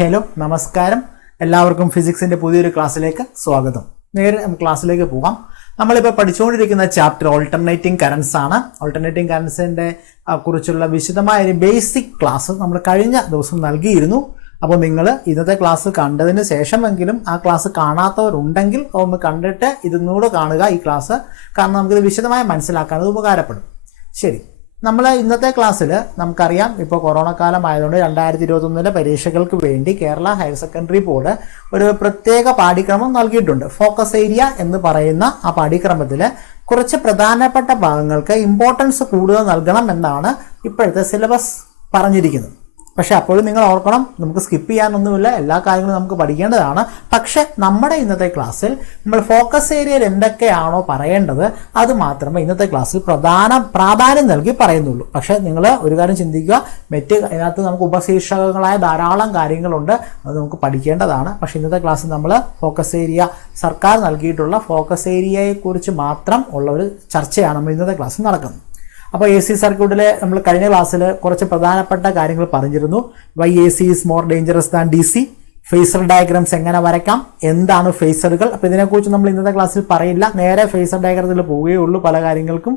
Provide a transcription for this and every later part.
Hello നമസ്കാരം, എല്ലാവർക്കും ഫിസിക്സിന്റെ പുതിയൊരു ക്ലാസ്സിലേക്ക് സ്വാഗതം. നേരെ ക്ലാസ്സിലേക്ക് പോകാം. നമ്മളിപ്പോൾ പഠിച്ചുകൊണ്ടിരിക്കുന്ന ചാപ്റ്റർ ഓൾട്ടർനേറ്റിംഗ് കറൻസ് ആണ്. ഓൾട്ടർനേറ്റിംഗ് കറൻസിന്റെ കുറിച്ചുള്ള വിശദമായ ഒരു ബേസിക് ക്ലാസ് നമ്മൾ കഴിഞ്ഞ ദിവസം നൽകിയിരുന്നു. അപ്പോൾ നിങ്ങൾ ഇന്നത്തെ ക്ലാസ് കണ്ടതിന് ശേഷമെങ്കിലും ആ ക്ലാസ് കാണാത്തവരുണ്ടെങ്കിൽ ഒന്ന് കണ്ടിട്ട് ഇതൊന്നുകൂടെ കാണുക ഈ ക്ലാസ്. കാരണം നമുക്കിത് വിശദമായി മനസ്സിലാക്കാൻ അത് ഉപകാരപ്പെടും. ശരി, നമ്മൾ ഇന്നത്തെ ക്ലാസ്സിൽ നമുക്കറിയാം, ഇപ്പോൾ കൊറോണ കാലം ആയതുകൊണ്ട് 2021 പരീക്ഷകൾക്ക് വേണ്ടി കേരള ഹയർ സെക്കൻഡറി ബോർഡ് ഒരു പ്രത്യേക പാഠ്യക്രമം നൽകിയിട്ടുണ്ട്. ഫോക്കസ് ഏരിയ എന്ന് പറയുന്ന ആ പാഠ്യക്രമത്തിൽ കുറച്ച് പ്രധാനപ്പെട്ട ഭാഗങ്ങൾക്ക് ഇമ്പോർട്ടൻസ് കൂടുതൽ നൽകണം എന്നാണ് ഇപ്പോഴത്തെ സിലബസ് പറഞ്ഞിരിക്കുന്നത്. പക്ഷെ അപ്പോഴും നിങ്ങൾ ഓർക്കണം, നമുക്ക് സ്കിപ്പ് ചെയ്യാനൊന്നുമില്ല, എല്ലാ കാര്യങ്ങളും നമുക്ക് പഠിക്കേണ്ടതാണ്. പക്ഷെ നമ്മുടെ ഇന്നത്തെ ക്ലാസ്സിൽ നമ്മൾ ഫോക്കസ് ഏരിയയിൽ എന്തൊക്കെയാണോ പറയേണ്ടത് അത് മാത്രമേ ഇന്നത്തെ ക്ലാസ്സിൽ പ്രാധാന്യം നൽകി പറയുന്നുള്ളൂ. പക്ഷെ നിങ്ങൾ ഒരു കാര്യം ചിന്തിക്കുക, അതിനകത്ത് നമുക്ക് ഉപശീർഷകങ്ങളായ ധാരാളം കാര്യങ്ങളുണ്ട്, അത് നമുക്ക് പഠിക്കേണ്ടതാണ്. പക്ഷെ ഇന്നത്തെ ക്ലാസ്സിൽ നമ്മൾ ഫോക്കസ് ഏരിയ, സർക്കാർ നൽകിയിട്ടുള്ള ഫോക്കസ് ഏരിയയെക്കുറിച്ച് മാത്രം ഉള്ള ഒരു ചർച്ചയാണ് നമ്മൾ ഇന്നത്തെ ക്ലാസ്സിൽ നടക്കുന്നത്. അപ്പോൾ AC സർക്യൂട്ടിലെ നമ്മൾ കഴിഞ്ഞ ക്ലാസ്സിൽ കുറച്ച് പ്രധാനപ്പെട്ട കാര്യങ്ങൾ പറഞ്ഞിരുന്നു. Why AC is more dangerous than DC, phasor diagrams എങ്ങനെ വരയ്ക്കാം, എന്താണ് ഫേസറുകൾ. അപ്പോൾ ഇതിനെക്കുറിച്ച് നമ്മൾ ഇന്നത്തെ ക്ലാസ്സിൽ പറയില്ല, നേരെ ഫേസർ ഡയഗ്രത്തിൽ പോവുകയുള്ളൂ പല കാര്യങ്ങൾക്കും.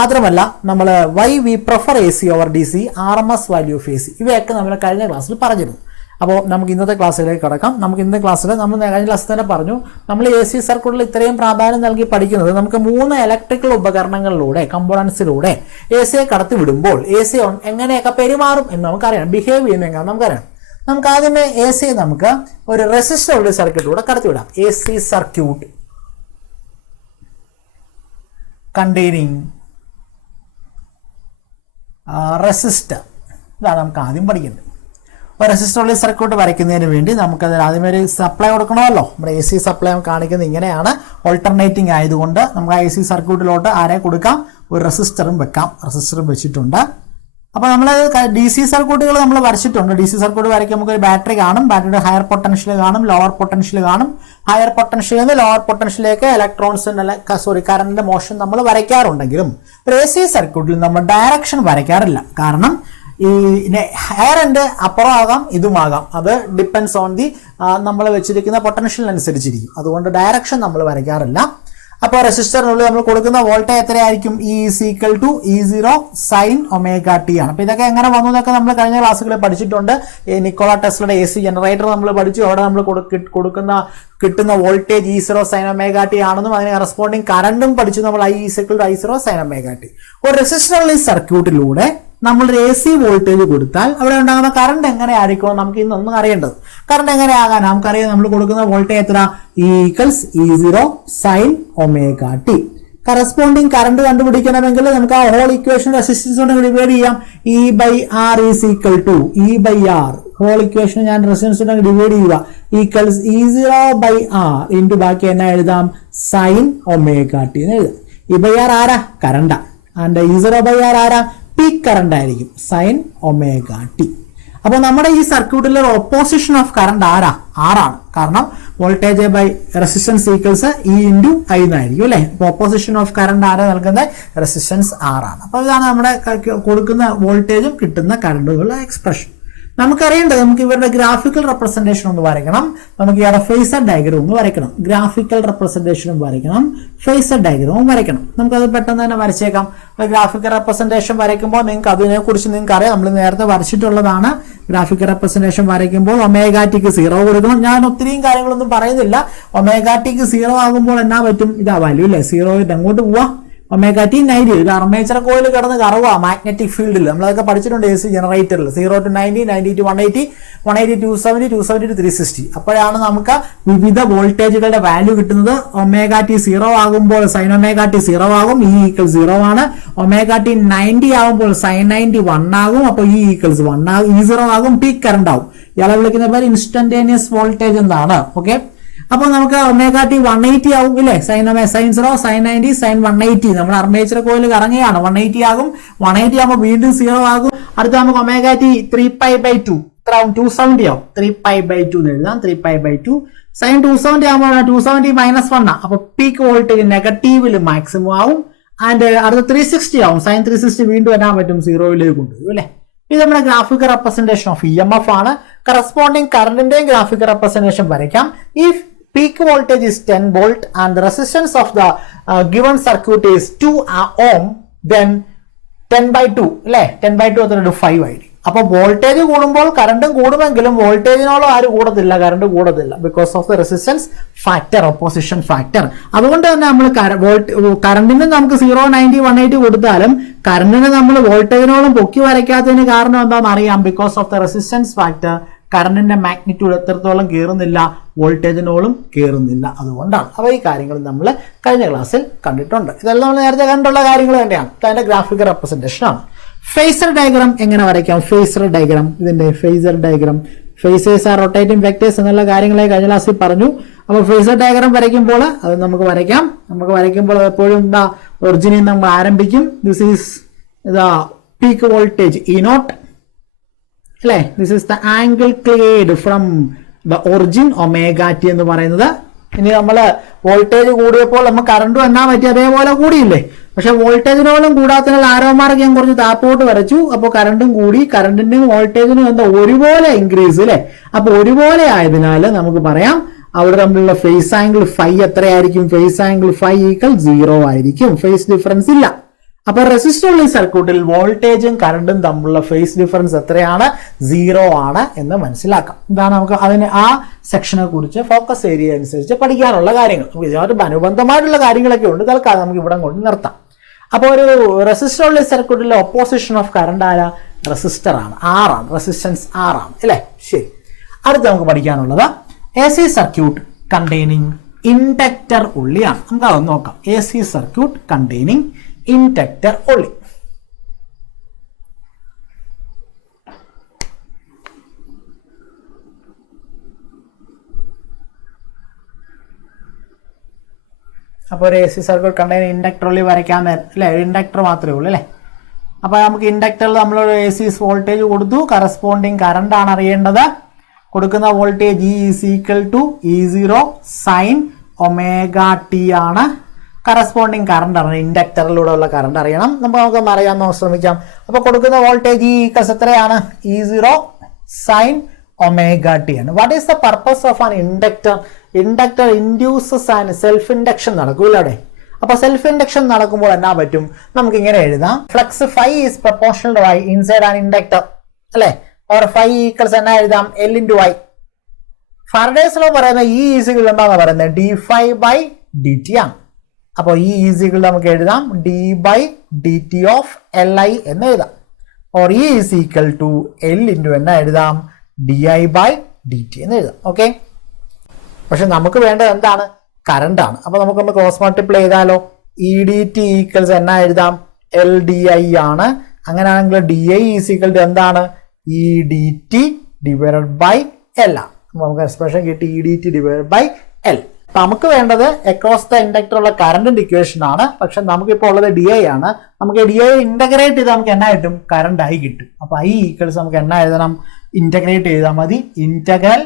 മാത്രമല്ല നമ്മൾ why we prefer AC over DC, RMS value of AC, ഇവയൊക്കെ നമ്മൾ കഴിഞ്ഞ ക്ലാസ്സിൽ പറഞ്ഞിരുന്നു. അപ്പോൾ നമുക്ക് ഇന്നത്തെ ക്ലാസ്സിലേക്ക് കടക്കാം. നമുക്ക് ഇന്നത്തെ ക്ലാസ്സിൽ നമ്മൾ കഴിഞ്ഞ ക്ലാസ്സിൽ തന്നെ പറഞ്ഞു, നമ്മൾ AC സർക്യൂട്ടിൽ ഇത്രയും പ്രാധാന്യം നൽകി പഠിക്കുന്നത് നമുക്ക് 3 ഇലക്ട്രിക്കൽ ഉപകരണങ്ങളിലൂടെ, കമ്പോണൻസിലൂടെ AC കടത്തി വിടുമ്പോൾ AC എങ്ങനെയൊക്കെ പെരുമാറും എന്ന് നമുക്കറിയാം, ബിഹേവ് ചെയ്യുന്ന എങ്ങനെ നമുക്കറിയാം. നമുക്ക് ആദ്യമേ AC നമുക്ക് ഒരു റെസിസ്റ്റർ ഉള്ള സർക്യൂട്ടിലൂടെ കടത്തിവിടാം. AC സർക്യൂട്ട് കണ്ടെയ്നിങ് റെസിസ്റ്റർ, ഇതാണ് നമുക്ക് ആദ്യം പഠിക്കുന്നത്. ഒരു റെസിസ്റ്റർ സർക്യൂട്ട് വരയ്ക്കുന്നതിന് വേണ്ടി നമുക്കതിന് ആദ്യമേ ഒരു സപ്ലൈ കൊടുക്കണമല്ലോ. നമ്മുടെ AC സപ്ലൈ കാണിക്കുന്നത് ഇങ്ങനെയാണ്. ഓൾട്ടർനേറ്റിംഗ് ആയതുകൊണ്ട് നമുക്ക് AC സർക്യൂട്ടിലോട്ട് ആരെ കൊടുക്കാം, ഒരു റെസിസ്റ്ററും വെക്കാം. റെസിസ്റ്ററും വെച്ചിട്ടുണ്ട്. അപ്പോൾ നമ്മൾ DC സർക്യൂട്ടുകൾ നമ്മൾ വരച്ചിട്ടുണ്ട്. DC സർക്യൂട്ട് വരയ്ക്കാൻ നമുക്ക് ഒരു ബാറ്ററി കാണും. ബാറ്ററിയുടെ ഹയർ പൊട്ടൻഷ്യൽ കാണും, ലോവർ പൊട്ടൻഷ്യൽ കാണും. ഹയർ പൊട്ടൻഷ്യലിൽ നിന്ന് ലോവർ പൊട്ടൻഷ്യലിലേക്ക് കറന്റിന്റെ മോഷൻ നമ്മൾ വരയ്ക്കാറുണ്ടെങ്കിലും ഒരു AC സർക്യൂട്ടിൽ നമ്മൾ ഡയറക്ഷൻ വരയ്ക്കാറില്ല. കാരണം ഈ ഹയർ എൻഡ് അപ്പുറം ആകാം, ഇതുമാകാം. അത് ഡിപ്പെൻഡ്സ് ഓൺ ദി നമ്മൾ വെച്ചിരിക്കുന്ന പൊട്ടൻഷ്യലിനനുസരിച്ചിരിക്കും. അതുകൊണ്ട് ഡയറക്ഷൻ നമ്മൾ വരയ്ക്കാറില്ല. അപ്പോൾ റെസിസ്റ്ററിനുള്ളിൽ നമ്മൾ കൊടുക്കുന്ന വോൾട്ടേജ് എത്രയായിരിക്കും, E=E0 sin ωt ആണ്. അപ്പോൾ ഇതൊക്കെ എങ്ങനെ വന്നു എന്നൊക്കെ നമ്മൾ കഴിഞ്ഞ ക്ലാസ്സുകളിൽ പഠിച്ചിട്ടുണ്ട്. നിക്കോള ടെസ്ലയുടെ AC ജനറേറ്റർ നമ്മൾ പഠിച്ചു. അവിടെ നമ്മൾ കിട്ടുന്ന വോൾട്ടേജ് E0 sin ωt ആണെന്നും അതിന് കറസ്പോണ്ടിങ് കറണ്ടും പഠിച്ചു നമ്മൾ, I=I0 sin ωt. ഒരു റെസിസ്റ്ററിലെ സർക്യൂട്ടിലൂടെ നമ്മളൊരു AC വോൾട്ടേജ് കൊടുത്താൽ അവിടെ ഉണ്ടാകുന്ന കറണ്ട് എങ്ങനെയായിരിക്കും നമുക്ക് ഇന്നൊന്നും അറിയേണ്ടത്. കറണ്ട് എങ്ങനെയാകാൻ നമുക്കറിയാം, നമ്മൾ കൊടുക്കുന്ന വോൾട്ടേജ് എത്ര, E=E0 sin ωt. Corresponding current കണ്ടുപിടിക്കണമെങ്കിൽ നമുക്ക് ആ ഹോൾ ഇക്വേഷൻ റെസിസ്റ്റൻസ് കൊണ്ട് ഡിവൈഡ് ചെയ്യാം. E/R E/R ഹോൾ ഇക്വേഷൻ ഞാൻ റെസിസ്റ്റൻസ് കൊണ്ട് ഡിവൈഡ് ചെയ്യുക, E0/R ഇൻറ്റു ബാക്കി എന്നാ എഴുതാം, sin ωt എന്ന് എഴുതാം. E/R ആരാ, കറണ്ടാ. ആൻഡ് E0/R ആരാ, പീക്ക് കറണ്ട് ആയിരിക്കും, sin ωt. അപ്പോൾ നമ്മുടെ ഈ സർക്യൂട്ടിലെ ഓപ്പോസിഷൻ ഓഫ് കറണ്ട് ആരാ, ആറാണ്. കാരണം voltage by resistance equals E/I എന്നായിരിക്കും അല്ലേ. അപ്പോൾ ഓപ്പോസിഷൻ ഓഫ് കറണ്ട് ആരാ നൽകുന്നത്, റെസിസ്റ്റൻസ് ആറാണ്. അപ്പോൾ ഇതാണ് നമ്മുടെ കൊടുക്കുന്ന വോൾട്ടേജും കിട്ടുന്ന കറണ്ടുകളുടെ എക്സ്പ്രഷൻ. നമുക്കറിയേണ്ടത്, നമുക്ക് ഇവരുടെ ഗ്രാഫിക്കൽ റെപ്രസെന്റേഷൻ ഒന്ന് വരയ്ക്കണം. നമുക്ക് ഇയാളുടെ ഫേസർ ഡയഗ്രം ഒന്ന് വരയ്ക്കണം. ഗ്രാഫിക്കൽ റെപ്രസെന്റേഷനും വരയ്ക്കണം, ഫേസർ ഡയഗ്രവും വരയ്ക്കണം. നമുക്കത് പെട്ടെന്ന് തന്നെ വരച്ചേക്കാം. ഗ്രാഫിക്കൽ റെപ്രസെന്റേഷൻ വരയ്ക്കുമ്പോൾ നിങ്ങൾക്ക് അതിനെക്കുറിച്ച് നിങ്ങൾക്ക് അറിയാം, നമ്മൾ നേരത്തെ വരച്ചിട്ടുള്ളതാണ്. ഗ്രാഫിക്കൽ റെപ്രസെന്റേഷൻ വരയ്ക്കുമ്പോൾ ഒമേഗാറ്റിക്ക് 0 കൊടുക്കണം. ഞാൻ ഒത്തിരിയും കാര്യങ്ങളൊന്നും പറയുന്നില്ല. ഒമേഗാറ്റിക്ക് 0 ആകുമ്പോൾ എന്നാ പറ്റും, ഇതാ വാല്യൂ അല്ലേ, 0 അങ്ങോട്ട് പോവാ. ωt 90, ഒരു അർമേച്ചർ കോയിൽ കിടന്ന് കറവാ മാഗ്നറ്റിക് ഫീൽഡിൽ. നമ്മളതൊക്കെ പഠിച്ചിട്ടുണ്ട് AC ജനറേറ്ററിൽ. 0 to 90, 90 to 180, 180 to 270, 270 to 360. അപ്പോഴാണ് നമുക്ക് വിവിധ വോൾട്ടേജുകളുടെ വാല്യൂ കിട്ടുന്നത്. ωt 0 ആകുമ്പോൾ sin ωt 0 ആകും, E=0 ആണ്. ωt 90 ആകുമ്പോൾ sin 90 1 ആകും, അപ്പോൾ E=1 ആകും, E0 ആകും, പീക്ക് കറണ്ട് ആകും. ഇയാളെ വിളിക്കുന്ന പേര് ഇൻസ്റ്റന്റേനിയസ് വോൾട്ടേജ് എന്നാണ്. ഓക്കെ, അപ്പോൾ നമുക്ക് ωt 180 ആകും ഇല്ലേ, sin 0, sin 90, sin 180. നമ്മൾ അർമേച്ചർ കോയിൽ കറങ്ങുകയാണ്, 180 ആകും. 180 ആകുമ്പോൾ വീണ്ടും 0 ആകും. അടുത്ത നമുക്ക് ωt 3π/2, 270 ആവും. 3π/2 എഴുതാം, 3π/2. sin 270 ആകുമ്പോൾ 270 -1 അപ്പോൾ പീക്ക് വോൾട്ടേജ് നെഗറ്റീവിൽ മാക്സിമം ആവും. ആൻഡ് അടുത്ത 360 ആവും. sin 360 വീണ്ടും വരാൻ പറ്റും, 0യിലേക്ക് കൊണ്ടുവരും അല്ലേ. ഇത് നമ്മുടെ ഗ്രാഫിക്കൽ റെപ്രസെന്റേഷൻ ഓഫ് EMF ആണ്. കറസ്പോണ്ടിങ് കറന്റിന്റെയും ഗ്രാഫിക്കൽ റെപ്രസെന്റേഷൻ വരയ്ക്കാം. If peak voltage is 10 volt and the resistance of the given circuit is 2 ohm, then 10/2 അല്ലേ, 10/2 എത്ര 5 ആയിരിക്കും. അപ്പോൾ വോൾട്ടേജ് കൂടുമ്പോൾ കറണ്ടും കൂടുമെങ്കിലും വോൾട്ടേജിനോളം ആരും കൂടത്തില്ല, കറണ്ട് കൂടത്തില്ല, because of the resistance factor, opposition factor. അതുകൊണ്ട് തന്നെ നമ്മൾ കറണ്ടിന് നമുക്ക് 0.90 180 കൊടുത്താലും കറണ്ടിന് നമ്മൾ വോൾട്ടേജിനോളം പൊക്കി വരയ്ക്കാത്തതിന് കാരണം എന്താണെന്ന് അറിയാം. Because of the resistance factor കറണ്ടിന്റെ മാഗ്നിറ്റ്യൂഡ് എത്രത്തോളം കയറുന്നില്ല, വോൾട്ടേജിനോളം കയറുന്നില്ല. അതുകൊണ്ടാണ്. അപ്പോൾ ഈ കാര്യങ്ങൾ നമ്മൾ കഴിഞ്ഞ ക്ലാസ്സിൽ കണ്ടിട്ടുണ്ട്. ഇതെല്ലാം നമ്മൾ നേരത്തെ കണ്ടുള്ള കാര്യങ്ങൾ തന്നെയാണ്. അതിന്റെ ഗ്രാഫിക്കൽ റെപ്രസെന്റേഷൻ ആണ്. ഫേസർ ഡയഗ്രാം എങ്ങനെ വരയ്ക്കാം? ഫേസർ ഡയഗ്രാം, ഇതിന്റെ phasor diagram, phasors are rotating vectors എന്നുള്ള കാര്യങ്ങളെ കഴിഞ്ഞ ക്ലാസ്സിൽ പറഞ്ഞു. അപ്പോൾ ഫേസർ ഡയഗ്രാം വരയ്ക്കുമ്പോൾ അത് നമുക്ക് വരയ്ക്കാം. നമുക്ക് വരയ്ക്കുമ്പോൾ എപ്പോഴും ഒറിജിനിൽ നമ്മൾ ആരംഭിക്കും. This is the peak voltage E0 അല്ലേ. This is the angle cleared from the origin omega T എന്ന് പറയുന്നത്. ഇനി നമ്മൾ വോൾട്ടേജ് കൂടിയപ്പോൾ നമ്മൾ കറണ്ട് വന്നാൽ പറ്റി അതേപോലെ കൂടിയില്ലേ. പക്ഷെ വോൾട്ടേജിനോളം കൂടാത്തതിനാൽ ആരോമാർക്ക് ഞാൻ കുറച്ച് താപ്പോട്ട് വരച്ചു. അപ്പോൾ കറണ്ടും കൂടി, കറണ്ടിന്റെയും വോൾട്ടേജിനും എന്താ ഒരുപോലെ ഇൻക്രീസ് അല്ലേ. അപ്പൊ ഒരുപോലെ ആയതിനാൽ നമുക്ക് പറയാം അവിടെ തമ്മിലുള്ള ഫേസ് ആംഗിൾ ഫൈ എത്രയായിരിക്കും? ഫേസ് ആംഗിൾ ഫൈ ഈക്വൽ 0 ആയിരിക്കും. ഫേസ് ഡിഫറൻസ് ഇല്ല. അപ്പൊ റെസിസ്റ്ററുള്ള ഈ സർക്യൂട്ടിൽ വോൾട്ടേജും കറണ്ടും തമ്മിലുള്ള ഫേസ് ഡിഫറൻസ് എത്രയാണ്? 0 ആണ് എന്ന് മനസ്സിലാക്കാം. ഇതാണ് നമുക്ക് അതിന് ആ സെക്ഷനെ കുറിച്ച് ഫോക്കസ് ഏരിയ അനുസരിച്ച് പഠിക്കാനുള്ള കാര്യങ്ങൾ. ഇതിനകത്ത് അനുബന്ധമായിട്ടുള്ള കാര്യങ്ങളൊക്കെ ഉണ്ട്. തൽക്കാലം നമുക്ക് ഇവിടെ കൊണ്ട് നിർത്താം. അപ്പോൾ ഒരു റെസിസ്റ്ററുള്ള സർക്യൂട്ടിലെ ഒപ്പോസിഷൻ ഓഫ് കറണ്ട് ആരാ? റെസിസ്റ്റർ ആണ്, R ആണ്, റെസിസ്റ്റൻസ് R ആണ് അല്ലേ. ശരി, അടുത്ത് നമുക്ക് പഠിക്കാനുള്ളത് AC സർക്യൂട്ട് കണ്ടെയ്നിങ് ഇൻഡക്ടർ ഉള്ളിയാണ്. നമുക്ക് അതൊന്ന് നോക്കാം. AC circuit containing inductor only. അപ്പോൾ ഒരു AC circuit contain inductor only വരയ്ക്കാൻ അല്ലേ, ഇൻഡക്ടർ മാത്രമേ ഉള്ളൂ അല്ലേ. അപ്പോൾ നമുക്ക് ഇൻഡക്ടറിൽ നമ്മളൊരു AC വോൾട്ടേജ് കൊടുത്തു. കറസ്പോണ്ടിങ് കറണ്ട് ആണ് അറിയേണ്ടത്. കൊടുക്കുന്ന voltage E is equal to E0 sin omega t ആണ്. കറസ്പോണ്ടിങ് കറണ്ട് ആണ്, ഇൻഡക്ടറിലൂടെ ഉള്ള കറണ്ട് അറിയണം. നമുക്കൊന്ന് അറിയാൻ ശ്രമിക്കാം. അപ്പൊ കൊടുക്കുന്ന വോൾട്ടേജ് ഈ എത്രയാണ്? E0 sin omega t ആണ്. What is the purpose of an inductor? Inductor induces and self induction നടക്കൂല അവിടെ. അപ്പൊ സെൽഫ് ഇൻഡക്ഷൻ നടക്കുമ്പോൾ എന്നാ പറ്റും? നമുക്ക് ഇങ്ങനെ എഴുതാം. Flux phi is proportional to I inside an inductor അല്ലെ. ഓർ ഫൈ ഈക്വൽസ് എന്നാ എഴുതാം? L into I. Faraday's law പറയുന്ന E ഈസികൾ എന്താണെന്ന് പറയുന്നത്? dφ/dt ആണ്. അപ്പോൾ ഈ ഈസികൾ നമുക്ക് എഴുതാം d/dt ഓഫ് Li എന്ന് എഴുതാം. Or E is equal to L into എന്നാ എഴുതാം? di/dt എന്ന് എഴുതാം. ഓക്കെ. പക്ഷെ നമുക്ക് വേണ്ടത് എന്താണ്? കറണ്ട് ആണ്. അപ്പൊ നമുക്കൊന്ന് ക്രോസ് മൾട്ടിപ്ലൈ ചെയ്താലോ? edt ഈക്വൽസ് എന്നാ എഴുതാം? LDI ആണ്. അങ്ങനെയാണെങ്കിൽ di ഈസ് ഈക്വൽ ടു എന്താണ്? edt ഡിവൈഡഡ് ബൈ L ആണ്. നമുക്ക് എക്സ്പ്രഷൻ കിട്ടി edt ഡിവൈഡഡ് ബൈ L. നമുക്ക് വേണ്ടത് അക്രോസ് ദ ഇൻഡക്ടർ ഉള്ള കറണ്ടിന്റെ ഇക്വേഷൻ ആണ്. പക്ഷെ നമുക്കിപ്പോൾ ഉള്ളത് DI ആണ്. നമുക്ക് DI ഇന്റഗ്രേറ്റ് ചെയ്താൽ നമുക്ക് എന്നാ കിട്ടും? കറണ്ട് I കിട്ടും. അപ്പൊ I ഈക്വൽസ് നമുക്ക് എന്നാ എഴുതണം? ഇന്റഗ്രേറ്റ് ചെയ്താൽ മതി. Integral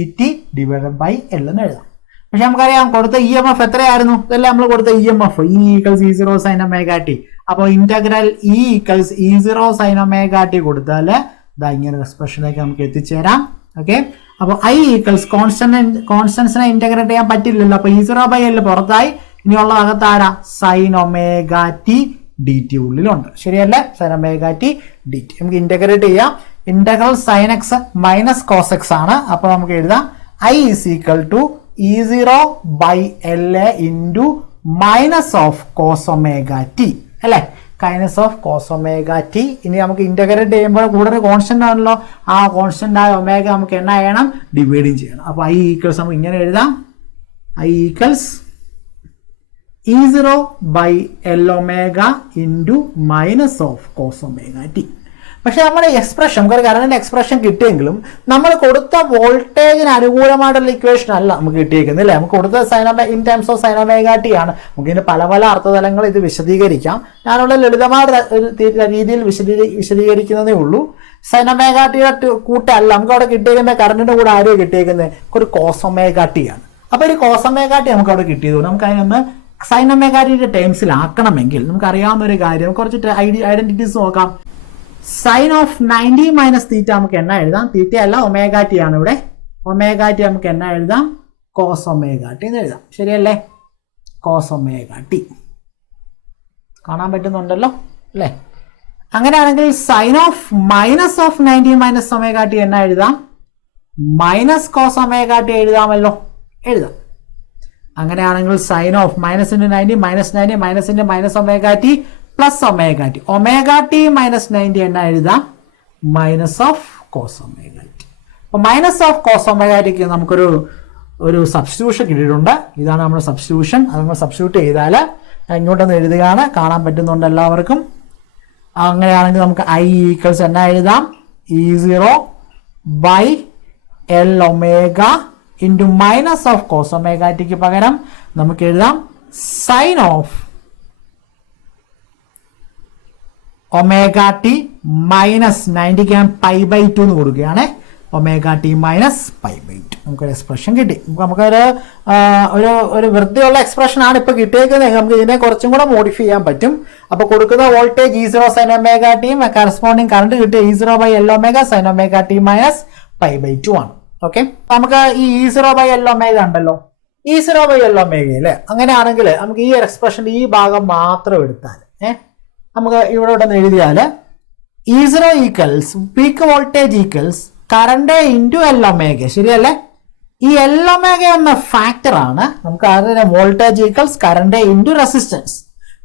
edt divided by L എന്ന് എഴുതാം. പക്ഷെ നമുക്കറിയാം കൊടുത്ത EMF എത്രയായിരുന്നു? ഇതെല്ലാം നമ്മൾ കൊടുത്ത EMF E equals E0 sin omega t. അപ്പോൾ integral E equals E0 sin omega t കൊടുത്താൽ ഇതാ ഇങ്ങനെ എക്സ്പ്രഷനിലേക്ക് നമുക്ക് എത്തിച്ചേരാം. ഓക്കെ. അപ്പോൾ I ഈക്വൽസ് കോൺസ്റ്റൻസിനെ ഇന്റഗ്രേറ്റ് ചെയ്യാൻ പറ്റില്ലല്ലോ. അപ്പൊ E0/L പുറത്തായി. ഇനിയുള്ള അകത്താരാ? സൈൻ ഒമേഗ ടി dt ഉള്ളിലുണ്ട്. ശരിയല്ലേ? സൈൻ ഒമേഗ ടി dt നമുക്ക് ഇന്റഗ്രേറ്റ് ചെയ്യാം. Integral sine X minus cos X ആണ്. അപ്പൊ നമുക്ക് എഴുതാം I is equal to E0/L into minus of cos omega t അല്ലേ. Minus of cos omega T. ഇനി നമുക്ക് ഇന്റഗ്രേറ്റ് ചെയ്യുമ്പോൾ കൂടെ ഒരു കോൺസ്റ്റന്റ് ആണല്ലോ. ആ കോൺസ്റ്റന്റ് ആയ ഒമേഗ നമുക്ക് എന്നാ ചെയ്യണം? ഡിവൈഡിങ് ചെയ്യണം. അപ്പൊ I ഈക്വൽസ് നമുക്ക് ഇങ്ങനെ എഴുതാം. I equals E0/L omega into minus of cos omega t. പക്ഷെ നമ്മുടെ എക്സ്പ്രഷൻ നമുക്ക് കറണ്ടിന്റെ എക്സ്പ്രഷൻ കിട്ടിയെങ്കിലും നമ്മൾ കൊടുത്ത വോൾട്ടേജിന് അനുകൂലമായിട്ടുള്ള ഇക്വേഷൻ അല്ല നമുക്ക് കിട്ടിയേക്കുന്നത് അല്ലേ. നമുക്ക് കൊടുത്ത in terms of sine omega T ആണ്. നമുക്ക് ഇതിന് പല പല അർത്ഥതലങ്ങൾ ഇത് വിശദീകരിക്കാം. ഞാനുള്ള ലളിതമായ രീതിയിൽ വിശദീകരിക്കുന്നതേ ഉള്ളൂ. സൈൻ ഒമേഗ ടിയുടെ കൂട്ടല്ല നമുക്ക് അവിടെ കിട്ടിയേക്കുന്ന കറണ്ടിന്റെ കൂടെ ആരും കിട്ടിയേക്കുന്നത് ഒരു കോസ് ഒമേഗ ടി ആണ്. അപ്പൊ ഒരു കോസ് ഒമേഗ ടി നമുക്ക് അവിടെ കിട്ടിയത് നമുക്ക് അതിനൊന്ന് സൈൻ ഒമേഗ ടിയുടെ ടേംസിലാക്കണമെങ്കിൽ നമുക്ക് അറിയാവുന്ന ഒരു കാര്യം കുറച്ച് ഐഡന്റിറ്റീസ് നോക്കാം. സൈൻ ഓഫ് 90 മൈനസ് തീറ്റ നമുക്ക് എന്നാ എഴുതാം? തീറ്റ അല്ല, ഒമേഗ ടി ആണ് ഇവിടെ. ഒമേഗ ടി നമുക്ക് എന്നാ എഴുതാം? കോസ് ഒമേഗ ടി എന്ന് എഴുതാം. ശരിയല്ലേ? കോസ് ഒമേഗ ടി കാണാൻ പറ്റുന്നുണ്ടല്ലോ അല്ലേ? അങ്ങനെയാണെങ്കിൽ sine of minus of 90 minus omega T എന്നാ എഴുതാം? മൈനസ് കോസ് ഒമേഗ ടി എഴുതാമല്ലോ. എഴുതാം. അങ്ങനെയാണെങ്കിൽ sine of minus into 90 minus 90 minus into minus omega T plus omega T. Omega T minus 90 എന്നാ എഴുതാം? Minus of cos omega T. അപ്പോൾ minus of cos omega ടിക്ക് നമുക്കൊരു സബ്സ്റ്റിറ്റ്യൂഷൻ കിട്ടിയിട്ടുണ്ട്. ഇതാണ് നമ്മുടെ സബ്സ്റ്റിറ്റ്യൂഷൻ. അത് നമ്മൾ സബ്സ്റ്റിറ്റ്യൂട്ട് ചെയ്താൽ ഇങ്ങോട്ടൊന്ന് എഴുതുകയാണ്. കാണാൻ പറ്റുന്നുണ്ട് എല്ലാവർക്കും. അങ്ങനെയാണെങ്കിൽ നമുക്ക് ഐ ഈക്വൽസ് എന്നാ എഴുതാം? E0 by L omega into minus of cos omega ടിക്ക് പകരം നമുക്ക് എഴുതാം sine of omega T minus 90 ഞാൻ π/2 എന്ന് കൊടുക്കുകയാണ്. ഒമേഗ ടി മൈനസ് π/2 നമുക്കൊരു എക്സ്പ്രഷൻ കിട്ടി. നമുക്കൊരു വൃത്തിയുള്ള എക്സ്പ്രഷൻ ആണ് ഇപ്പൊ കിട്ടിയേക്കുന്നത്. നമുക്ക് ഇതിനെ കുറച്ചും കൂടെ മോഡിഫൈ ചെയ്യാൻ പറ്റും. അപ്പൊ കൊടുക്കുന്ന വോൾട്ടേജ് E0 സൈൻ ഒമേഗ ടിയും കറസ്പോണ്ടിങ് കറണ്ട് കിട്ടിയ E0 by L omega sine omega T minus π/2 ആണ്. ഓക്കെ, നമുക്ക് ഈ E0 ബൈ എൽ ഒമേഗ ഉണ്ടല്ലോ. E0 ബൈ എൽ ഒമേഗയില് അങ്ങനെയാണെങ്കിൽ നമുക്ക് ഈ എക്സ്പ്രഷന്റെ ഈ ഭാഗം മാത്രം എടുത്താൽ നമുക്ക് ഇവിടെ ഒന്ന് എഴുതിയാൽ E0 equals peak voltage equals current into L omega. ശരിയല്ലേ? ഈ എൽ ഒമേഗ എന്ന ഫാക്ടർ ആണ് നമുക്ക് അതിന്റെ voltage equals current into resistance.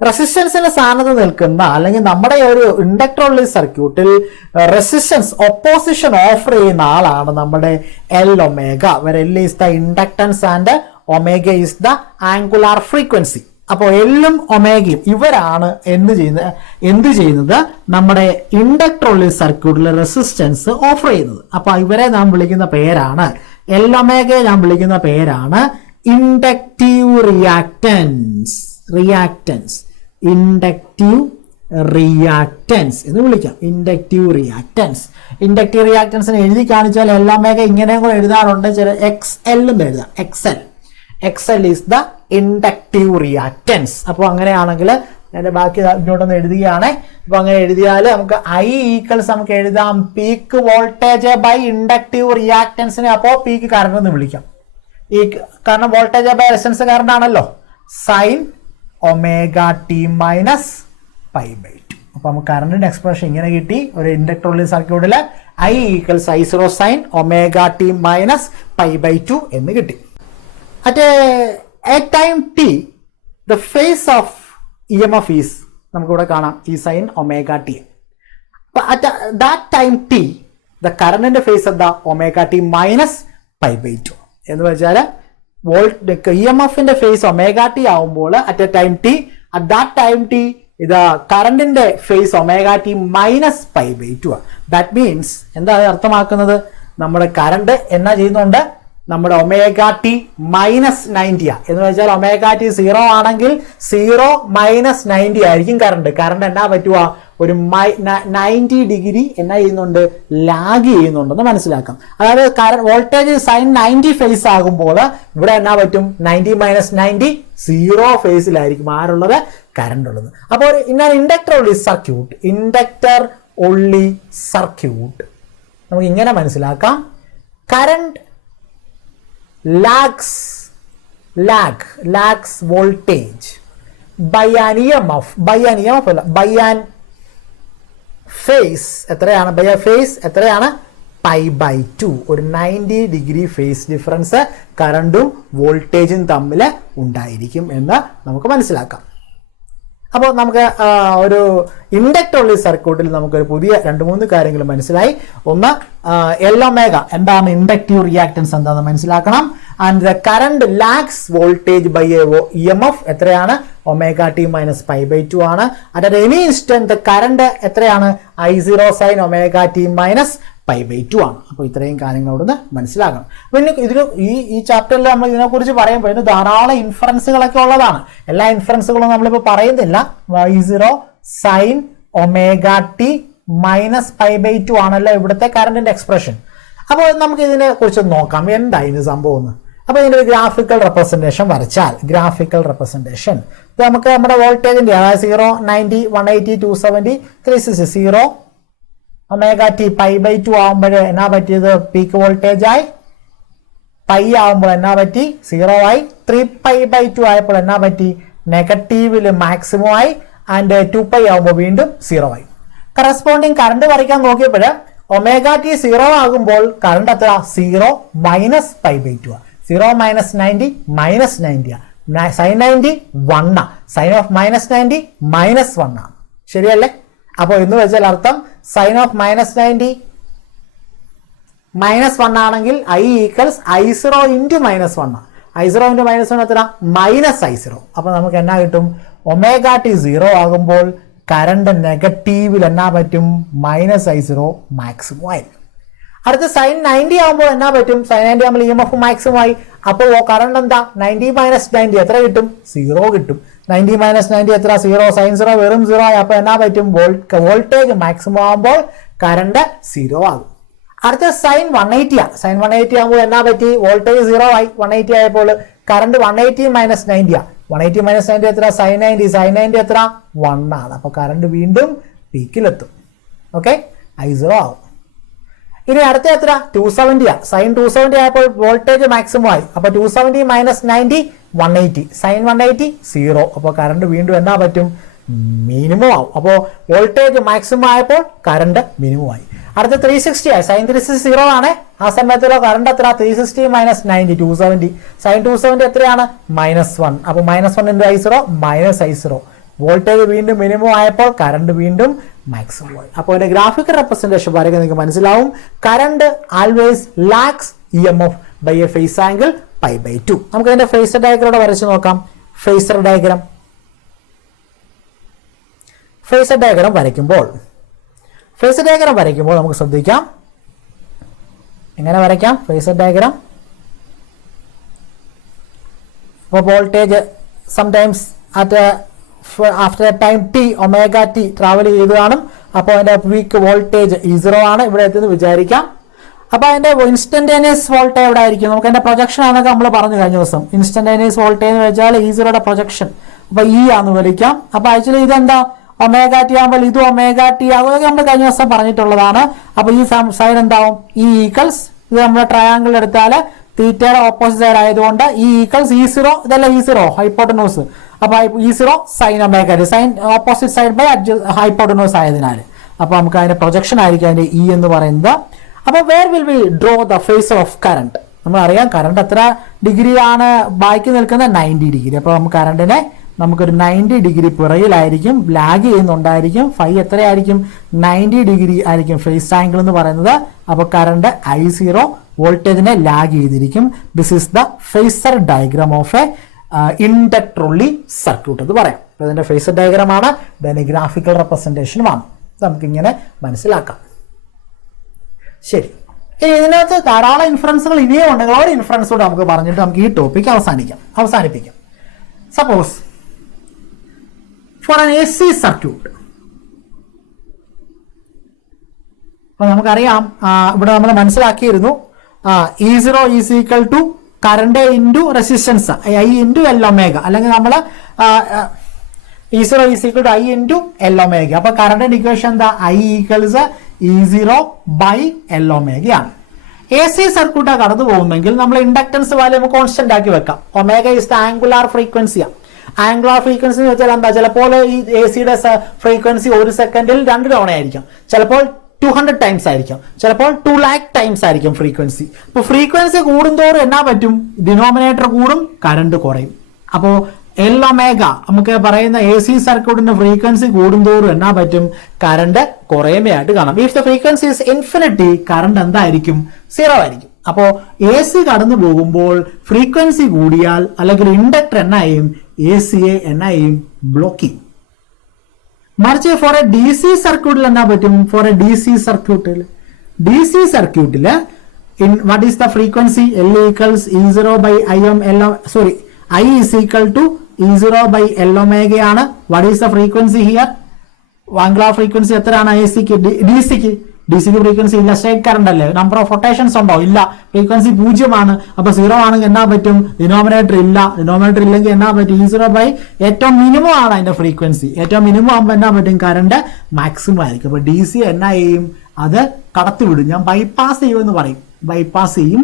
റെസിസ്റ്റൻസിന്റെ സ്ഥാനത്ത് നിൽക്കുന്ന അല്ലെങ്കിൽ നമ്മുടെ ഒരു ഇൻഡക്ടർ സർക്യൂട്ടിൽ റെസിസ്റ്റൻസ് ഒപ്പോസിഷൻ ഓഫർ ചെയ്യുന്ന ആളാണ് നമ്മുടെ L omega. Where L is the inductance and omega is the angular frequency. അപ്പോൾ എല്ലും ഒമേഗയും ഇവരാണ് എന്ത് ചെയ്യുന്നത്? നമ്മുടെ ഇൻഡക്ടർ സർക്യൂട്ടിലെ റെസിസ്റ്റൻസ് ഓഫർ ചെയ്യുന്നത്. അപ്പൊ ഇവരെ നാം വിളിക്കുന്ന പേരാണ്, എൽ ഒമേഗയെ നാം വിളിക്കുന്ന പേരാണ് ഇൻഡക്റ്റീവ് റിയാക്ടൻസ്. ഇൻഡക്റ്റീവ് റിയാക്ടൻസ് എന്ന് വിളിക്കാം. ഇൻഡക്റ്റീവ് റിയാക്ടൻസിനെ എഴുതി കാണിച്ചാൽ എൽ ഒമേഗ ഇങ്ങനെയും കൂടെ എഴുതാറുണ്ട്. ചില XL എന്ന് എഴുതാം. XL is the inductive reactance. അപ്പോൾ അങ്ങനെയാണെങ്കിൽ ഞാൻ ബാക്കി ഇങ്ങോട്ടൊന്ന് എഴുതുകയാണ്. അപ്പൊ അങ്ങനെ എഴുതിയാൽ നമുക്ക് ഐ ഈക്വൽസ് നമുക്ക് എഴുതാം പീക്ക് വോൾട്ടേജ് ബൈ ഇൻഡക്റ്റീവ് റിയാക്ടൻസിനെ. അപ്പോൾ പീക്ക് കറണ്ട് എന്ന് വിളിക്കാം. ഈ കാരണം വോൾട്ടേജ് ബൈ റെസിസ്റ്റൻസ് കറണ്ട് ആണല്ലോ. Sine omega T minus π/2. അപ്പൊ നമുക്ക് കറണ്ടിന്റെ എക്സ്പ്രഷൻ ഇങ്ങനെ കിട്ടി. ഒരു ഇൻഡക്ടർ സർക്യൂട്ടിൽ I equals I0 sine omega T minus π/2 എന്ന് കിട്ടി. At a time t, the phase of EMF is നമുക്കിവിടെ കാണാം E sin omega t. But at that time t, the current in the phase of the omega t minus π/2. എന്ന് വെച്ചാൽ EMF in the phase omega t ആവുമ്പോൾ at a time t, at that time t, ഇത് കറണ്ടിന്റെ phase omega T minus π/2. That means എന്താ അർത്ഥമാക്കുന്നത്? നമ്മുടെ current എന്നാ ചെയ്യുന്നുണ്ട്? നമ്മുടെ ഒമേഗ ടി മൈനസ് 90 എന്ന് വെച്ചാൽ ഒമേഗ ടി 0 ആണെങ്കിൽ 0 മൈനസ് 90 ആയിരിക്കും കറണ്ട് എന്നാ പറ്റുക? ഒരു 90 ഡിഗ്രി എന്നാ ചെയ്യുന്നുണ്ട്? ലാഗ് ചെയ്യുന്നുണ്ടെന്ന് മനസ്സിലാക്കാം. അതായത് വോൾട്ടേജ് സൈൻ 90 ഫേസ് ആകുമ്പോൾ ഇവിടെ എന്നാ പറ്റും? 90 മൈനസ് 90 0 ഫേസിലായിരിക്കും ആരുള്ളത്? കറണ്ട് ഉള്ളത്. അപ്പോൾ ഇൻഡക്ടർ ഒള്ളി സർക്യൂട്ട് നമുക്ക് ഇങ്ങനെ മനസ്സിലാക്കാം. Current lags voltage by an EMF by an phase എത്രയാണ്? by a phase എത്രയാണ്? π/2. ഒരു 90 ഡിഗ്രി ഫേസ് ഡിഫറൻസ് കറണ്ടും വോൾട്ടേജും തമ്മിൽ ഉണ്ടായിരിക്കും എന്ന് നമുക്ക് മനസ്സിലാക്കാം. അപ്പോൾ നമുക്ക് ഒരു ഇൻഡക്ടർ സർക്യൂട്ടിൽ നമുക്കൊരു പുതിയ 2-3 കാര്യങ്ങൾ മനസ്സിലായി. ഒന്ന്, എൽ ഒമേഗ എന്താണ്, ഇൻഡക്റ്റീവ് റിയാക്ടൻസ് എന്താണെന്ന് മനസ്സിലാക്കണം. And the current lags voltage by EMF എത്രയാണ്? ഒമേഗ ടി മൈനസ് π/2 ആണ്. At any instant the current എത്രയാണ്? I0 sine omega T minus π/2 ആണ്. അപ്പോൾ ഇത്രയും കാര്യങ്ങൾ അവിടുന്ന് മനസ്സിലാക്കണം. പിന്നെ ഈ ചാപ്റ്ററിൽ നമ്മൾ ഇതിനെക്കുറിച്ച് പറയുമ്പോൾ ഇതിന് ധാരാളം ഇൻഫറൻസുകളൊക്കെ ഉള്ളതാണ്. എല്ലാ ഇൻഫറൻസുകളും നമ്മളിപ്പോൾ പറയുന്നില്ല. I0 sine omega T minus π/2 ആണല്ലോ ഇവിടുത്തെ കറണ്ടിന്റെ എക്സ്പ്രഷൻ. അപ്പോൾ നമുക്ക് ഇതിനെ കുറിച്ച് നോക്കാം എന്തായിരുന്നു സംഭവം എന്ന്. അപ്പോൾ ഇതിന്റെ ഒരു ഗ്രാഫിക്കൽ റെപ്രസെന്റേഷൻ വരച്ചാൽ, നമുക്ക് നമ്മുടെ വോൾട്ടേജിന്റെ അതായത് 0, 90, 180, 270, 360, 0, ഒമേഗ ടി π/2 ആകുമ്പോൾ എന്നാ പറ്റിയത് പീക്ക് വോൾട്ടേജ് ആയി, പൈ ആകുമ്പോൾ എന്നാ പറ്റി 0 ആയി, 3π/2 ആയപ്പോൾ എന്നാ പറ്റി നെഗറ്റീവില് മാക്സിമം ആയി, ആൻഡ് 2π ആകുമ്പോൾ വീണ്ടും 0 ആയി. കറസ്പോണ്ടിങ് കറണ്ട് വരയ്ക്കാൻ നോക്കിയപ്പോൾ ഒമേഗ ടി 0 ആകുമ്പോൾ കറണ്ട് എത്ര 0 minus π/2 0 minus 90 minus 90 sine 90 1 sine of minus 90 minus 1 ശരിയല്ലേ? അപ്പോൾ എന്ന് വെച്ചാൽ അർത്ഥം സൈൻ ഓഫ് മൈനസ് 90 മൈനസ് 1 ആണെങ്കിൽ I equals I0 into minus 1. I0 into minus 1 എത്ര മൈനസ് I0. അപ്പോൾ നമുക്ക് എന്നാ കിട്ടും ഒമേഗ ടി 0 ആകുമ്പോൾ കറണ്ട് നെഗറ്റീവിൽ എന്നാ പറ്റും മൈനസ് I0 മാക്സിമം ആയിരിക്കും. അടുത്ത സൈൻ 90 ആകുമ്പോൾ എന്നാ പറ്റും സൈൻ 90 ആകുമ്പോൾ EMF മാക്സിമം ആയി. അപ്പോൾ കറണ്ട് എന്താ 90 മൈനസ് 90 എത്ര കിട്ടും 0 കിട്ടും. 90 മൈനസ് 90 എത്ര 0, സൈൻ 0 വെറും 0 ആയി. അപ്പോൾ എന്നാ പറ്റും വോൾട്ടേജ് മാക്സിമം ആകുമ്പോൾ കറണ്ട് 0 ആകും. അടുത്ത സൈൻ 180 സൈൻ 180 ആകുമ്പോൾ എന്നാ പറ്റി വോൾട്ടേജ് 0 ആയി, 180 ആയപ്പോൾ കറണ്ട് 180 മൈനസ് 90 180 മൈനസ് 90 എത്ര സൈൻ 90, സൈൻ 90 എത്ര 1 ആണ്. അപ്പോൾ കറണ്ട് വീണ്ടും പീക്കിലെത്തും. ഓക്കെ, I0 ആവും. ഇനി അടുത്ത എത്ര 270 സൈൻ 270 ആയപ്പോൾ വോൾട്ടേജ് മാക്സിമം ആയി. അപ്പോൾ 270 മൈനസ് 90 180 സൈൻ 180 0. അപ്പോൾ കറണ്ട് വീണ്ടും എന്നാ പറ്റും മിനിമം ആവും. അപ്പോൾ വോൾട്ടേജ് മാക്സിമം ആയപ്പോൾ കറണ്ട് മിനിമം ആയി. അടുത്ത 360 ആയി, സൈൻ 360 0 ആണ്. ആ സമയത്തുള്ള കറണ്ട് എത്ര 360 മൈനസ് 90 270 സൈൻ 270 എത്രയാണ് മൈനസ് 1. അപ്പോൾ minus 1 into I0 minus I0. Voltage വീണ്ടും മിനിമം ആയപ്പോൾ കറണ്ട് വീണ്ടും മാക്സിമം ആയി. അപ്പോൾ അതിന്റെ ഗ്രാഫിക്കൽ റെപ്രസെന്റേഷൻ പറയുക നിങ്ങൾക്ക് മനസ്സിലാവും. Current always lags EMF by a phase angle π/2. നമുക്ക് അതിന്റെ ഫേസർ ഡയഗ്രം വരച്ച് നോക്കാം. ഫേസർ ഡയഗ്രം വരയ്ക്കുമ്പോൾ നമുക്ക് ശ്രദ്ധിക്കാം എങ്ങനെ വരയ്ക്കാം ഫേസർ ഡയഗ്രം. അപ്പോൾ voltage sometimes after time T omega T travel ചെയ്ത് കാണും. അപ്പോൾ അതിന്റെ പീക്ക് വോൾട്ടേജ് E0 ആണ് ഇവിടെ എത്തുന്നത് വിചാരിക്കാം. അപ്പോൾ അതിന്റെ ഇൻസ്റ്റന്റേനിയസ് വോൾട്ടേജ് എവിടെ ആയിരിക്കും? നമുക്ക് അതിന്റെ പ്രൊജക്ഷൻ ആണെന്നൊക്കെ നമ്മൾ പറഞ്ഞു കഴിഞ്ഞ ദിവസം. ഇൻസ്റ്റന്റേനിയസ് വോൾട്ടേജ് എന്ന് വെച്ചാൽ E0യുടെ പ്രൊജക്ഷൻ. അപ്പോൾ E ആണെന്ന് വിളിക്കാം. അപ്പോൾ ആക്ച്വലി ഇതെന്താ ഒമേഗ ടി ആകുമ്പോൾ ഇത് ഒമേഗ ടി ആകുമ്പോൾ നമ്മൾ കഴിഞ്ഞ ദിവസം പറഞ്ഞിട്ടുള്ളതാണ്. അപ്പോൾ ഈ സൈൻ എന്താവും E ഈക്വൽസ് ഇത് നമ്മുടെ ട്രയാങ്കിൾ എടുത്താൽ തീറ്റയുടെ ഓപ്പോസിറ്റ് സൈഡ് ആയതുകൊണ്ട് E ഈക്വൽസ് E0 ഇതല്ല E0 ഹൈപ്പോട്ടനോസ്. അപ്പോൾ E0 sine omega T sine opposite side by hypotenuse ആയതിനാൽ അപ്പോൾ നമുക്ക് അതിന്റെ പ്രൊജക്ഷൻ ആയിരിക്കും അതിന്റെ E എന്ന് പറയുന്നത്. അപ്പോൾ where will we draw the phasor of current? നമ്മൾ അറിയാം കറണ്ട് എത്ര ഡിഗ്രി ആണ് ബാക്കി നിൽക്കുന്നത് 90 ഡിഗ്രി. അപ്പോൾ നമുക്ക് കറണ്ടിനെ നമുക്കൊരു 90 ഡിഗ്രി പിറകിലായിരിക്കും ലാഗ് ചെയ്യുന്നുണ്ടായിരിക്കും. ഫൈ എത്രയായിരിക്കും 90 ഡിഗ്രി ആയിരിക്കും ഫേസ് ആംഗിൾ എന്ന് പറയുന്നത്. അപ്പോൾ കറണ്ട് I0 വോൾട്ടേജിനെ ലാഗ് ചെയ്തിരിക്കും. This is the phasor diagram of A inductor circuit എന്ന് പറയാം. അപ്പോൾ ഇതിന്റെ ഫേസർ ഡയഗ്രാം ആണ്, ഇതിന്റെ ഗ്രാഫിക്കൽ റെപ്രസെന്റേഷനുമാണ്. നമുക്കിങ്ങനെ മനസ്സിലാക്കാം. ശരി, ഇതിനകത്ത് ധാരാളം ഇൻഫറൻസുകൾ ഇനിയും ഉണ്ടെങ്കിൽ ഒരു ഇൻഫറൻസ് കൂടെ നമുക്ക് പറഞ്ഞിട്ട് നമുക്ക് ഈ ടോപ്പിക് അവസാനിപ്പിക്കാം. Suppose for an AC circuit, അപ്പൊ നമുക്കറിയാം ഇവിടെ നമ്മൾ മനസ്സിലാക്കിയിരുന്നു E0 is equal to current into resistance I into L omega, അല്ലെങ്കിൽ നമ്മൾ E0 is equal to I into L omega. അപ്പൊ കറണ്ടിന്റെ ഇക്വേഷൻ എന്താ I equals E0 by L ഒമേഗയാണ്. AC സർക്യൂട്ട് കടന്നു പോകുന്നെങ്കിൽ നമ്മൾ ഇൻഡക്ടൻസ് വാല്യൂ നമുക്ക് കോൺസ്റ്റന്റ് ആക്കി വെക്കാം. ഒമേഗ ഇസ് ദ ആംഗുലാർ ഫ്രീക്വൻസിയാണ്. ആംഗുലാർ ഫ്രീക്വൻസി എന്ന് വെച്ചാൽ എന്താ? ചിലപ്പോൾ ഈ AC-യുടെ ഫ്രീക്വൻസി 1 സെക്കൻഡിൽ 2 തവണയായിരിക്കും, ചിലപ്പോൾ 200 ടൈംസ് ആയിരിക്കും, ചിലപ്പോൾ 2 lakh ടൈംസ് ആയിരിക്കും ഫ്രീക്വൻസി. അപ്പൊ ഫ്രീക്വൻസി കൂടുന്തോറും എന്നാ പറ്റും? ഡിനോമിനേറ്റർ കൂടും, കറണ്ട് കുറയും. അപ്പോൾ L ഒമേഗ നമുക്ക് പറയുന്ന AC സർക്യൂട്ടിന്റെ ഫ്രീക്വൻസി കൂടുന്തോറും എന്നാ പറ്റും? കറണ്ട് കുറയുകയായിട്ട് കാണാം. If the frequency is infinity, current എന്തായിരിക്കും? 0 ആയിരിക്കും. അപ്പോൾ AC കടന്നു പോകുമ്പോൾ ഫ്രീക്വൻസി കൂടിയാൽ അല്ലെങ്കിൽ ഇൻഡക്ടർ എന്നായും AC-യെ എന്നായും ബ്ലോക്ക് ചെയ്യും. മറിച്ച് ഫോർ എ DC സർക്യൂട്ടിൽ എന്നാ പറ്റും? ഫോർ എ DC സർക്യൂട്ടിൽ what is the frequency? L equals E0 by I is equal to E0 by L ഒമേഗയാണ്. What is the frequency here? Angular frequency എത്രയാണ് AC-ക്ക്? DC-ക്ക് ഫ്രീക്വൻസി ഇല്ല, സ്റ്റേറ്റ് കറണ്ട് അല്ലേ. നമ്പർ ഓഫ് റൊട്ടേഷൻസ് ഉണ്ടോ? ഇല്ല. Frequency 0 അപ്പൊ 0 ആണെങ്കിൽ എന്നാ പറ്റും? ഡിനോമിനേറ്റർ ഇല്ലെങ്കിൽ എന്നാ പറ്റും? E0 ബൈ ഏറ്റവും മിനിമം ആണ് അതിന്റെ ഫ്രീക്വൻസി. ഏറ്റവും മിനിമം ആകുമ്പോൾ എന്നാ പറ്റും? കറണ്ട് മാക്സിമം ആയിരിക്കും. അപ്പൊ DC എന്നാ ചെയ്യും? അത് കടത്തിവിടും. ഞാൻ ബൈപ്പാസ് ചെയ്യുമെന്ന് പറയും. ബൈപ്പാസ് ചെയ്യും,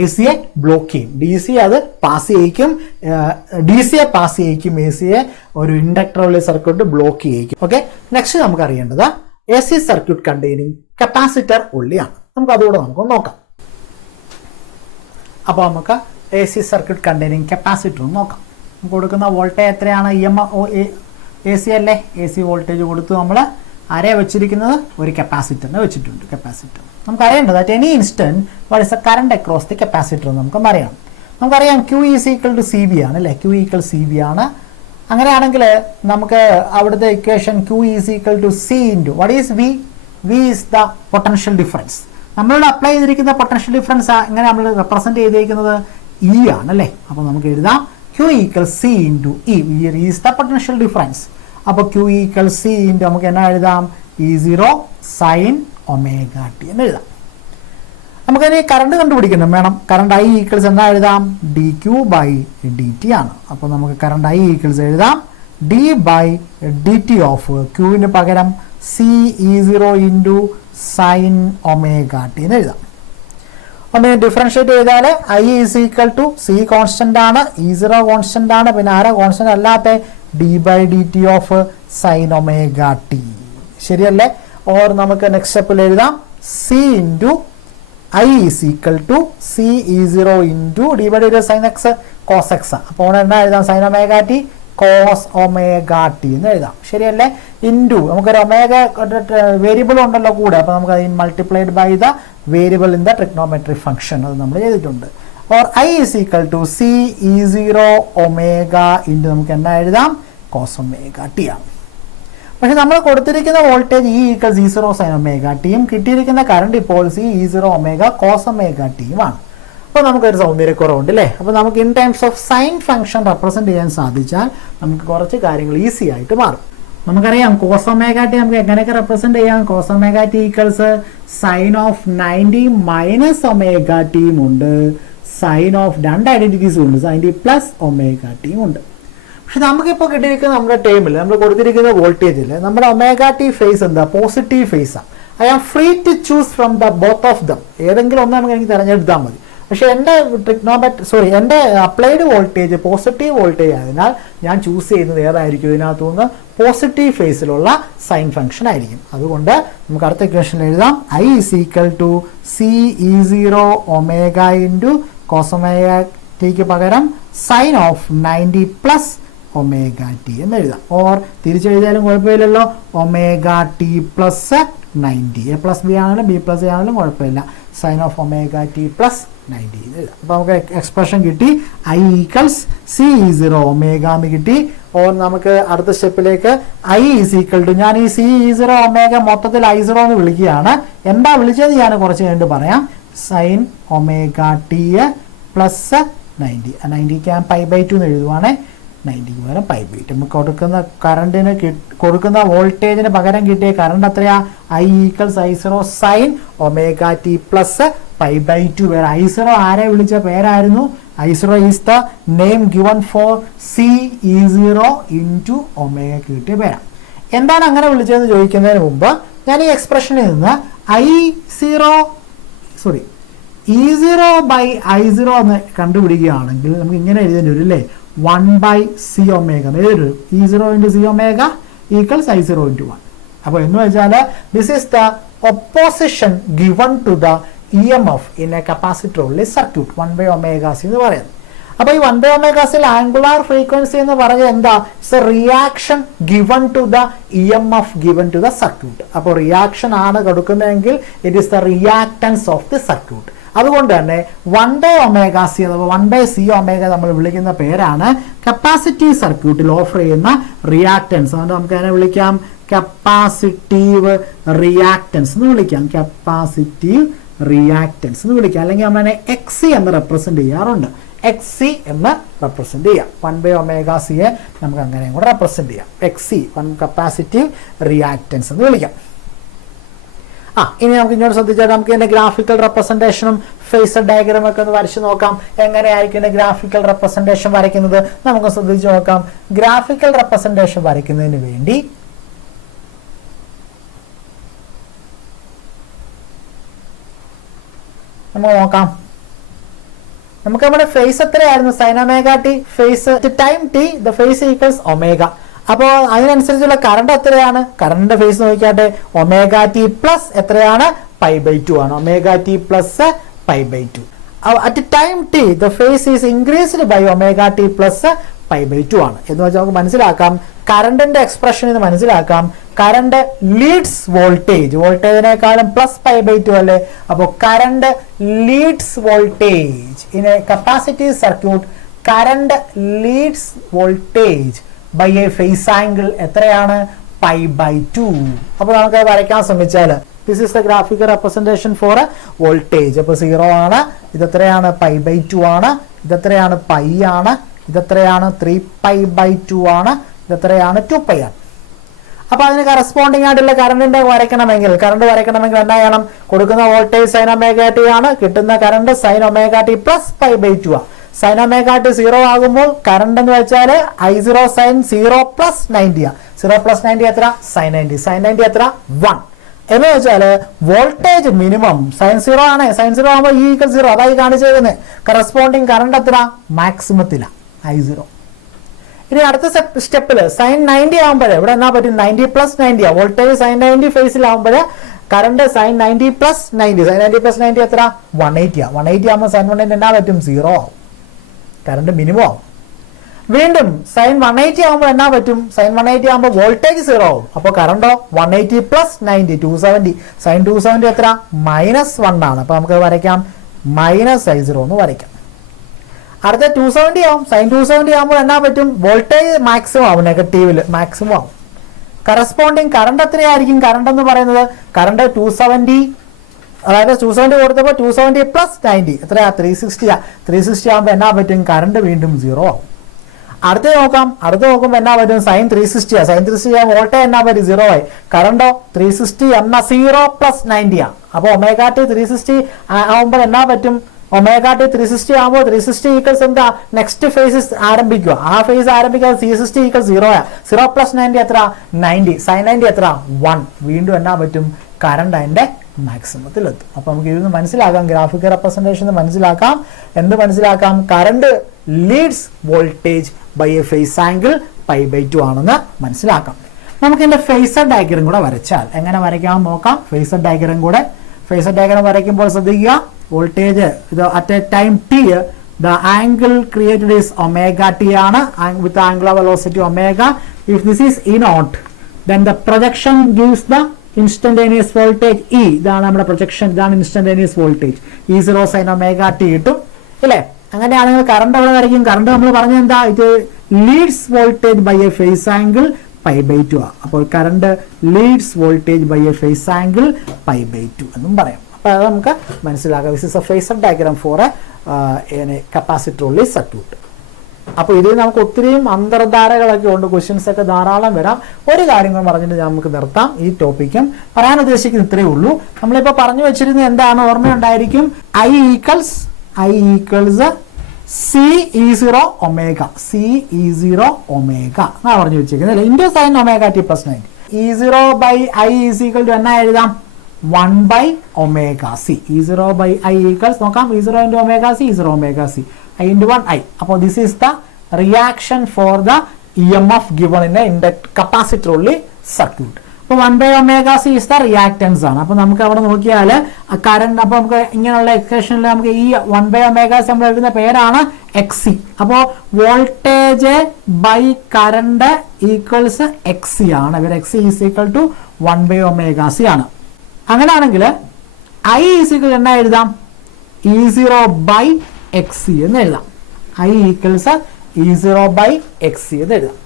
എ സിയെ ബ്ലോക്ക് ചെയ്യും. ഡി സി അത് പാസ് ചെയ്യിക്കും, ഡി സിയെ പാസ് ചെയ്യിക്കും, എ സിയെ ഒരു ഇൻഡക്ടർ ഉള്ള സർക്യൂട്ട് ബ്ലോക്ക് ചെയ്യിക്കും. ഓക്കെ, നെക്സ്റ്റ് നമുക്ക് അറിയേണ്ടത് A C circuit containing capacitor ഉള്ളിയാണ്. നമുക്ക് അതുകൂടെ നമുക്ക് നോക്കാം. അപ്പോൾ നമുക്ക് A C circuit containing capacitor നോക്കാം. നമുക്ക് കൊടുക്കുന്ന വോൾട്ടേജ് എത്രയാണ്? എ സി അല്ലേ? എ സി വോൾട്ടേജ് കൊടുത്തു നമ്മൾ ആരെയാ വെച്ചിരിക്കുന്നത്? ഒരു കപ്പാസിറ്ററിനെ വെച്ചിട്ടുണ്ട്. കപ്പാസിറ്റർ നമുക്ക് അറിയേണ്ടത് at any instant what is the current across the capacitor നമുക്ക് അറിയാം. നമുക്കറിയാം Q is equal to C B ആണ് അല്ലേ? Q ഈക്വൽ സി ബി ആണ്. അങ്ങനെയാണെങ്കിൽ നമുക്ക് അവിടുത്തെ equation Q is equal to C into what is V? V is the potential difference. നമ്മളിവിടെ അപ്ലൈ ചെയ്തിരിക്കുന്ന പൊട്ടൻഷ്യൽ ഡിഫറൻസ് എങ്ങനെ നമ്മൾ റെപ്രസെന്റ് ചെയ്തിരിക്കുന്നത്? ഇ ആണ് അല്ലേ? അപ്പോൾ നമുക്ക് എഴുതാം Q equal C into E. V is the potential difference. അപ്പോൾ Q ഈക്വൽ സി ഇൻറ്റു നമുക്ക് എന്നാ എഴുതാം? E0 സൈൻ ഒമേഗ ടി എന്ന് എഴുതാം. നമുക്കതിന് കറണ്ട് കണ്ടുപിടിക്കണം വേണം. കറണ്ട് I ഈക്വൽസ് എന്നാ എഴുതാം? D Q by D T ആണ്. അപ്പോൾ നമുക്ക് കറണ്ട് I ഈക്വൽസ് എഴുതാം D by D T of ക്യൂവിന് പകരം C E0 into sine omega T എന്ന് എഴുതാം. ഒന്ന് ഡിഫറൻഷ്യേറ്റ് ചെയ്താൽ I is equal to C constant ആണ്, E0 കോൺസ്റ്റന്റ് ആണ്, പിന്നെ ആരാ കോൺസ്റ്റന്റ് അല്ലാത്ത? D by D T of sine omega T. ശരിയല്ലേ? ഓർ നമുക്ക് നെക്സ്റ്റ് സ്റ്റെപ്പിൽ എഴുതാം C into I is equal to C E0 into D by D T sine X cos X. അപ്പോൾ എന്നാ എഴുതാം? Sine omega T cos omega T എന്ന് എഴുതാം. ശരിയല്ലേ? ഇൻറ്റു നമുക്കൊരു ഒമേഗ വേരിയബിൾ ഉണ്ടല്ലോ കൂടെ, അപ്പോൾ നമുക്ക് അതിന് multiplied by the variable in the trigonometric function, അത് നമ്മൾ ചെയ്തിട്ടുണ്ട്. Or I is equal to C E0 omega into നമുക്ക് എന്നാ എഴുതാം? കോസ് ഒമേഗ ടി ആണ്. പക്ഷെ നമ്മൾ കൊടുത്തിരിക്കുന്ന voltage E equals E0 sine omega ടിയും കിട്ടിയിരിക്കുന്ന കറണ്ട് ഇപ്പോൾ C E0 omega cos omega ടിയുമാണ്. അപ്പോൾ നമുക്കൊരു സൗന്ദര്യക്കുറവുണ്ട് അല്ലേ? അപ്പോൾ നമുക്ക് in times of sine function represent ചെയ്യാൻ സാധിച്ചാൽ നമുക്ക് കുറച്ച് കാര്യങ്ങൾ ഈസി ആയിട്ട് മാറും. നമുക്കറിയാം കോസ് ഒമേഗ ടി നമുക്ക് എങ്ങനെയൊക്കെ റെപ്രസെന്റ് ചെയ്യാം? Cos omega T equals sine of 90 minus omega ടിയും ഉണ്ട്, സൈൻ ഓഫ് രണ്ട് ഐഡന്റിറ്റീസും ഉണ്ട്, സൈൻ ടി പ്ലസ് ഒമേഗ ടിയും ഉണ്ട്. പക്ഷെ നമുക്കിപ്പോൾ കിട്ടിയിരിക്കുന്ന നമ്മുടെ ടേമിൽ നമ്മൾ കൊടുത്തിരിക്കുന്ന വോൾട്ടേജിൽ നമ്മുടെ ഒമേഗ ടി ഫേസ് എന്താ? പോസിറ്റീവ് ഫേസാണ്. I am free to choose from the both of them. ഏതെങ്കിലും ഒന്ന് നമുക്ക് എനിക്ക് തിരഞ്ഞെടുത്താൽ മതി. പക്ഷെ എൻ്റെ എൻ്റെ അപ്ലൈഡ് വോൾട്ടേജ് പോസിറ്റീവ് വോൾട്ടേജ് ആയതിനാൽ ഞാൻ ചൂസ് ചെയ്യുന്നത് ഏതായിരിക്കും? ഇതിനകത്തുനിന്ന് പോസിറ്റീവ് ഫേസിലുള്ള സൈൻ ഫംഗ്ഷൻ ആയിരിക്കും. അതുകൊണ്ട് നമുക്ക് അടുത്ത ഇക്വേഷൻ എഴുതാം I is equal to C E0 omega into cos omega ടിക്ക് പകരം sine of 90 plus omega T എന്ന് എഴുതാം. ഓർ തിരിച്ചെഴുതിയാലും കുഴപ്പമില്ലല്ലോ, omega T plus 90. A plus B ആണെങ്കിലും ബി പ്ലസ് എ ആണെങ്കിലും കുഴപ്പമില്ല, sine of omega T plus 90 എന്ന് എഴുതാം. അപ്പോൾ നമുക്ക് എക്സ്പ്രഷൻ കിട്ടി I equals C E0 omega എന്ന് കിട്ടി. ഓർ നമുക്ക് അടുത്ത സ്റ്റെപ്പിലേക്ക് I ഈസ് ഈക്വൽ ടു, ഞാൻ ഈ സി E0 ഒമേഗ മൊത്തത്തിൽ I0 എന്ന് വിളിക്കുകയാണ്. എന്താ വിളിച്ചത് ഞാൻ കുറച്ച് കഴിഞ്ഞിട്ട് പറയാം. Sign omega T plus 90. 90ക്ക് ഞാൻ പൈ ബൈ 2 എന്ന് എഴുതുവാണ്. 90ക്ക് പകരം പൈ ബൈ 2. നമുക്ക് കൊടുക്കുന്ന കറണ്ടിന് കൊടുക്കുന്ന വോൾട്ടേജിന് പകരം കിട്ടിയ കറണ്ട് എത്രയാ? I equals I0 sine omega T plus pi by 2. വേറെ I0 ആരെ വിളിച്ച പേരായിരുന്നു? I0 is the name given for C E0 into omega കിട്ടിയ പേരാണ്. എന്താണ് അങ്ങനെ വിളിച്ചതെന്ന് ചോദിക്കുന്നതിന് മുമ്പ് ഞാൻ ഈ എക്സ്പ്രഷനിൽ നിന്ന് E0 ബൈ I0 എന്ന് കണ്ടുപിടിക്കുകയാണെങ്കിൽ നമുക്ക് ഇങ്ങനെ എഴുതേണ്ടി വരും അല്ലേ? 1 ബൈ സി ഒമേഗ എഴുതി E0 into C omega equals I0 into 1. അപ്പോൾ എന്ന് വെച്ചാൽ this is the opposition given to the EMF in a capacitor ഉള്ള സർക്യൂട്ട് 1 ബൈ ഒമേഗ സി എന്ന് പറയുന്നത്. അപ്പോൾ ഈ 1 ബൈ ഒമേഗ സിൽ ആംഗുലാർ ഫ്രീക്വൻസി എന്ന് പറഞ്ഞാൽ എന്താ? It's a reaction given to the EMF given to the circuit. അപ്പോൾ റിയാക്ഷൻ ആണ് കൊടുക്കുന്നതെങ്കിൽ it is the reactance of the circuit. അതുകൊണ്ട് തന്നെ 1 ബൈ ഒമേഗ സി അഥവാ 1 ബൈ സി ഒമേഗ നമ്മൾ വിളിക്കുന്ന പേരാണ് കപ്പാസിറ്റീവ് സർക്യൂട്ടിൽ ഓഫർ ചെയ്യുന്ന റിയാക്ടൻസ്. അതുകൊണ്ട് നമുക്ക് അതിനെ വിളിക്കാം കപ്പാസിറ്റീവ് റിയാക്ടൻസ് എന്ന് വിളിക്കാം. കപ്പാസിറ്റീവ് റിയാക്ടൻസ് എന്ന് വിളിക്കാം. അല്ലെങ്കിൽ നമ്മൾ അതിനെ XC എന്ന് റെപ്രസെന്റ് ചെയ്യാറുണ്ട്. XC എന്ന് റെപ്രസെന്റ് ചെയ്യാം. 1 ബൈ ഒമേഗ സിയെ നമുക്ക് അങ്ങനെയും കൂടെ റെപ്രസെന്റ് ചെയ്യാം. XC കപ്പാസിറ്റീവ് റിയാക്ടൻസ് എന്ന് വിളിക്കാം. ഇനി നമുക്ക് ഇങ്ങോട്ട് ശ്രദ്ധിച്ചാൽ നമുക്ക് ഇതിന്റെ ഗ്രാഫിക്കൽ റെപ്രസെന്റേഷനും ഫേസർ ഡയഗ്രാം ഒക്കെ ഒന്ന് വരച്ചു നോക്കാം. എങ്ങനെയായിരിക്കും ഇതിന്റെ ഗ്രാഫിക്കൽ റെപ്രസെന്റേഷൻ വരയ്ക്കുന്നത് നമുക്ക് ശ്രദ്ധിച്ചു നോക്കാം. ഗ്രാഫിക്കൽ റെപ്രസെന്റേഷൻ വരയ്ക്കുന്നതിന് വേണ്ടി നമുക്ക് നോക്കാം. നമുക്ക് നമ്മുടെ ഫേസ് എത്രയായിരുന്നു? Sine omega T. Phase time T the phase equals omega. അപ്പോൾ അതിനനുസരിച്ചുള്ള കറണ്ട് എത്രയാണ്? കറണ്ടിന്റെ ഫേസ് നോക്കിയാട്ടെ. ഒമേഗ ടി പ്ലസ് എത്രയാണ്? π/2 ആണ്. Omega T plus π/2. At time T the phase is increased by omega T plus π/2 ആണ്. എന്ന് വെച്ചാൽ നമുക്ക് മനസ്സിലാക്കാം, കറണ്ടിന്റെ എക്സ്പ്രഷൻ ഇത് മനസ്സിലാക്കാം. Current leads voltage. വോൾട്ടേജിനേക്കാളും പ്ലസ് π/2 അല്ലേ? അപ്പോൾ current leads voltage in a capacitive circuit. Current leads voltage by a phase angle എത്രയാണ്? π/2. അപ്പോൾ നമുക്ക് വരയ്ക്കാൻ ശ്രമിച്ചാൽ this is the graphical representation for voltage. അപ്പോൾ 0 ആണ്. ഇതെത്രയാണ്? π/2 ആണ്. ഇതെത്രയാണ്? π ആണ്. ഇതെത്രയാണ്? 3π/2 ആണ്. ഇതെത്രയാണ്? 2π ആണ്. അപ്പൊ അതിന് കറസ്പോണ്ടിങ് ആയിട്ടുള്ള കറണ്ട് വരയ്ക്കണമെങ്കിൽ എന്നാ ചെയ്യണം? കൊടുക്കുന്ന വോൾട്ടേജ് സൈൻ ഒമേഗ ടി ആണ്. കിട്ടുന്ന current sine omega T plus π/2 ആണ്. സൈൻ ഒമേഗ ടി 0 ആകുമ്പോൾ കറണ്ട് എന്ന് വെച്ചാൽ I0 സൈൻ 0 പ്ലസ് 90 ആണ്. 0 പ്ലസ് 90 എത്ര? സൈൻ 90. സൈൻ 90 എത്ര? 1. എന്ന് വെച്ചാൽ വോൾട്ടേജ് മിനിമം സൈൻ 0 ആണ്. സൈൻ 0 ആകുമ്പോൾ E = 0. അതായി കാണിച്ചേക്കുന്നത്. കറസ്പോണ്ടിങ് കറണ്ട് എത്ര? മാക്സിമത്തിലാണ് I0. ഇനി അടുത്ത സ്റ്റെപ്പിൽ സൈൻ 90 ആകുമ്പോഴേ ഇവിടെ എന്നാ പറ്റും? 90 പ്ലസ് 90 ആണ്. വോൾട്ടേജ് സൈൻ 90 ഫേസിലാകുമ്പോൾ current sine 90 plus 90. Sine 90 plus 90 എത്ര? 180 ആണ്. 180 ആകുമ്പോൾ സൈൻ 180 എന്നാ പറ്റും? 0 ആവും. കറണ്ട് മിനിമം ആവും. വീണ്ടും സൈൻ 180 ആകുമ്പോൾ എന്നാ പറ്റും? സൈൻ 180 ആകുമ്പോൾ വോൾട്ടേജ് 0 ആവും. അപ്പോൾ കറണ്ടോ? 180 പ്ലസ് 90 270. സൈൻ 270 എത്ര? -1 ആണ്. അപ്പോൾ നമുക്ക് വരയ്ക്കാം -I0 എന്ന് വരയ്ക്കാം. അടുത്ത 270 ആവും. സൈൻ 270 ആകുമ്പോൾ എന്നാ പറ്റും? വോൾട്ടേജ് മാക്സിമം ആവും. നെഗറ്റീവില് മാക്സിമം ആവും. കറസ്പോണ്ടിങ് കറണ്ട് എത്രയായിരിക്കും? കറണ്ട് എന്ന് പറയുന്നത് കറണ്ട് 270, അതായത് 270 കൊടുത്തപ്പോൾ 270 പ്ലസ് 90 എത്രയാ? 360. 360 ആകുമ്പോൾ എന്നാ പറ്റും? കറണ്ട് വീണ്ടും 0 ആവും. അടുത്ത് നോക്കുമ്പോൾ എന്നാ പറ്റും? സൈൻ 360 സൈൻ 360 ആകുമ്പോൾ വോൾട്ടേജ് എന്നാ പറ്റും? 0 ആയി. കറണ്ടോ? 360 എന്ന 0 പ്ലസ് 90 ആണ്. അപ്പോൾ ഒമേഗ ടി 360 ആകുമ്പോൾ എന്നാ പറ്റും? ഒമേഗ ടി 360 ആകുമ്പോൾ 360 ഈക്വൽസ് എന്താ? നെക്സ്റ്റ് ഫേസ് ആരംഭിക്കുക. ആ ഫേസ് ആരംഭിക്കുക 360 ഈക്വൽസ് 0 ആണ്. 0 പ്ലസ് 90 എത്ര? 90. സൈൻ 90 എത്ര? 1. വീണ്ടും എന്നാ പറ്റും? കറണ്ട് അതിന്റെ മാക്സിമത്തിലെത്തും. അപ്പൊ നമുക്ക് ഇതിന് മനസ്സിലാക്കാം, ഗ്രാഫിക്കൽ റെപ്രസെന്റേഷൻ മനസ്സിലാക്കാം. എന്ത് മനസ്സിലാക്കാം? Current leads voltage by a phase angle π/2 ആണെന്ന് മനസ്സിലാക്കാം. നമുക്ക് ഇതിന്റെ ഫേസർ ഡയഗ്രം കൂടെ വരച്ചാൽ എങ്ങനെ വരയ്ക്കാം നോക്കാം. ഫേസർ ഡയഗ്രം വരയ്ക്കുമ്പോൾ ശ്രദ്ധിക്കുക, വോൾട്ടേജ് ഇത് at A time T the angle created is omega t ആണ് with the angular velocity omega. If this is E naught, then the projection gives the instantaneous voltage E. ഇതാണ് നമ്മുടെ projection. ഇതാണ് instantaneous voltage. E0 sin omega t കിട്ടും അല്ലേ? അങ്ങനെയാണെങ്കിൽ current എവിടെ വരയ്ക്കും? Current നമ്മൾ പറഞ്ഞത് എന്താ? ഇത് leads voltage by a phase angle π/2 ആണ്. അപ്പോൾ current leads voltage by a phase angle π/2 എന്നും പറയാം. അപ്പോൾ അത് നമുക്ക് മനസ്സിലാക്കാം. This is a phasor diagram for a capacitor ഉള്ളി സർക്യൂട്ട്. അപ്പോൾ ഇതിൽ നമുക്ക് ഒത്തിരിയും അന്തർധാരകളൊക്കെ ഉണ്ട്. ക്വസ്റ്റ്യൻസ് ഒക്കെ ധാരാളം വരാം. ഒരു കാര്യങ്ങൾ പറഞ്ഞിട്ട് നമുക്ക് നിർത്താം. ഈ ടോപ്പിക്കും പറയാൻ ഉദ്ദേശിക്കുന്ന ഇത്രയേ ഉള്ളൂ. നമ്മളിപ്പോൾ പറഞ്ഞു വെച്ചിരുന്നത് എന്താണ്? ഓർമ്മയുണ്ടായിരിക്കും. I equals CE0 omega. CE0 omega എന്നാ പറഞ്ഞു വെച്ചിരിക്കുന്നത് അല്ലേ? Into sine omega T plus 90. E0 by I is equal to എന്നാ എഴുതാം? 1/ωc. E0 by I equals നോക്കാം. E0 into omega c, E0 omega c, I into 1I. അപ്പോൾ this is the reaction for the EMF given in a capacitor only circuit. അപ്പോൾ 1/ωc is the reactance ആണ്. അപ്പോൾ നമുക്ക് അവിടെ നോക്കിയാൽ current, അപ്പോൾ നമുക്ക് ഇങ്ങനെയുള്ള എക്സ്പ്രഷനിൽ നമുക്ക് ഈ 1/ωc നമ്മൾ എഴുതുന്ന പേരാണ് XC. അപ്പോൾ voltage by current equals XC ആണ്. ഇവർ XC is equal to 1/ωc ആണ്. അങ്ങനെയാണെങ്കിൽ I ഈസ് ഈക്വൽ എന്നാ എഴുതാം? E0 ബൈ XC എന്ന് എഴുതാം. I equals E0 by XC എന്ന് എഴുതാം.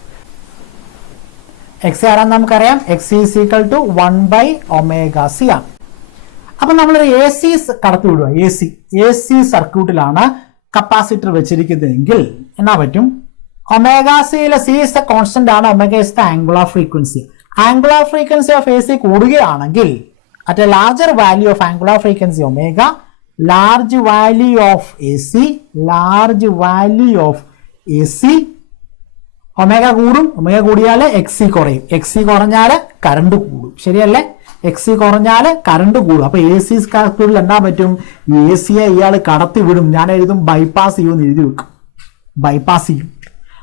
XC ആരാന്ന് നമുക്കറിയാം. XC is equal to 1/ωc ആണ്. അപ്പൊ നമ്മളൊരു AC കടത്തി വിടുക. AC സർക്യൂട്ടിലാണ് കപ്പാസിറ്റർ വെച്ചിരിക്കുന്നതെങ്കിൽ എന്നാ പറ്റും? ഒമേഗാസിയിലെ C ഇസ് ദ കോൺസ്റ്റന്റ് ആണ്. Omega is the angular frequency. Angular frequency of AC കൂടുകയാണെങ്കിൽ at a larger value of angular frequency omega, large value of AC, omega കൂടും. Omega കൂടിയാൽ XC കുറയും. XC കുറഞ്ഞാൽ current കൂടും. ശരിയല്ലേ? എക്സി കുറഞ്ഞാൽ കറണ്ട് കൂടും. അപ്പൊ എ സി സർക്യൂട്ടിൽ എന്നാ പറ്റും, എ സിയെ ഇയാൾ കടത്തി വിടും. ഞാൻ എഴുതും ബൈപ്പാസ് ചെയ്യുമെന്ന് എഴുതി വെക്കും, ബൈപ്പാസ് ചെയ്യും.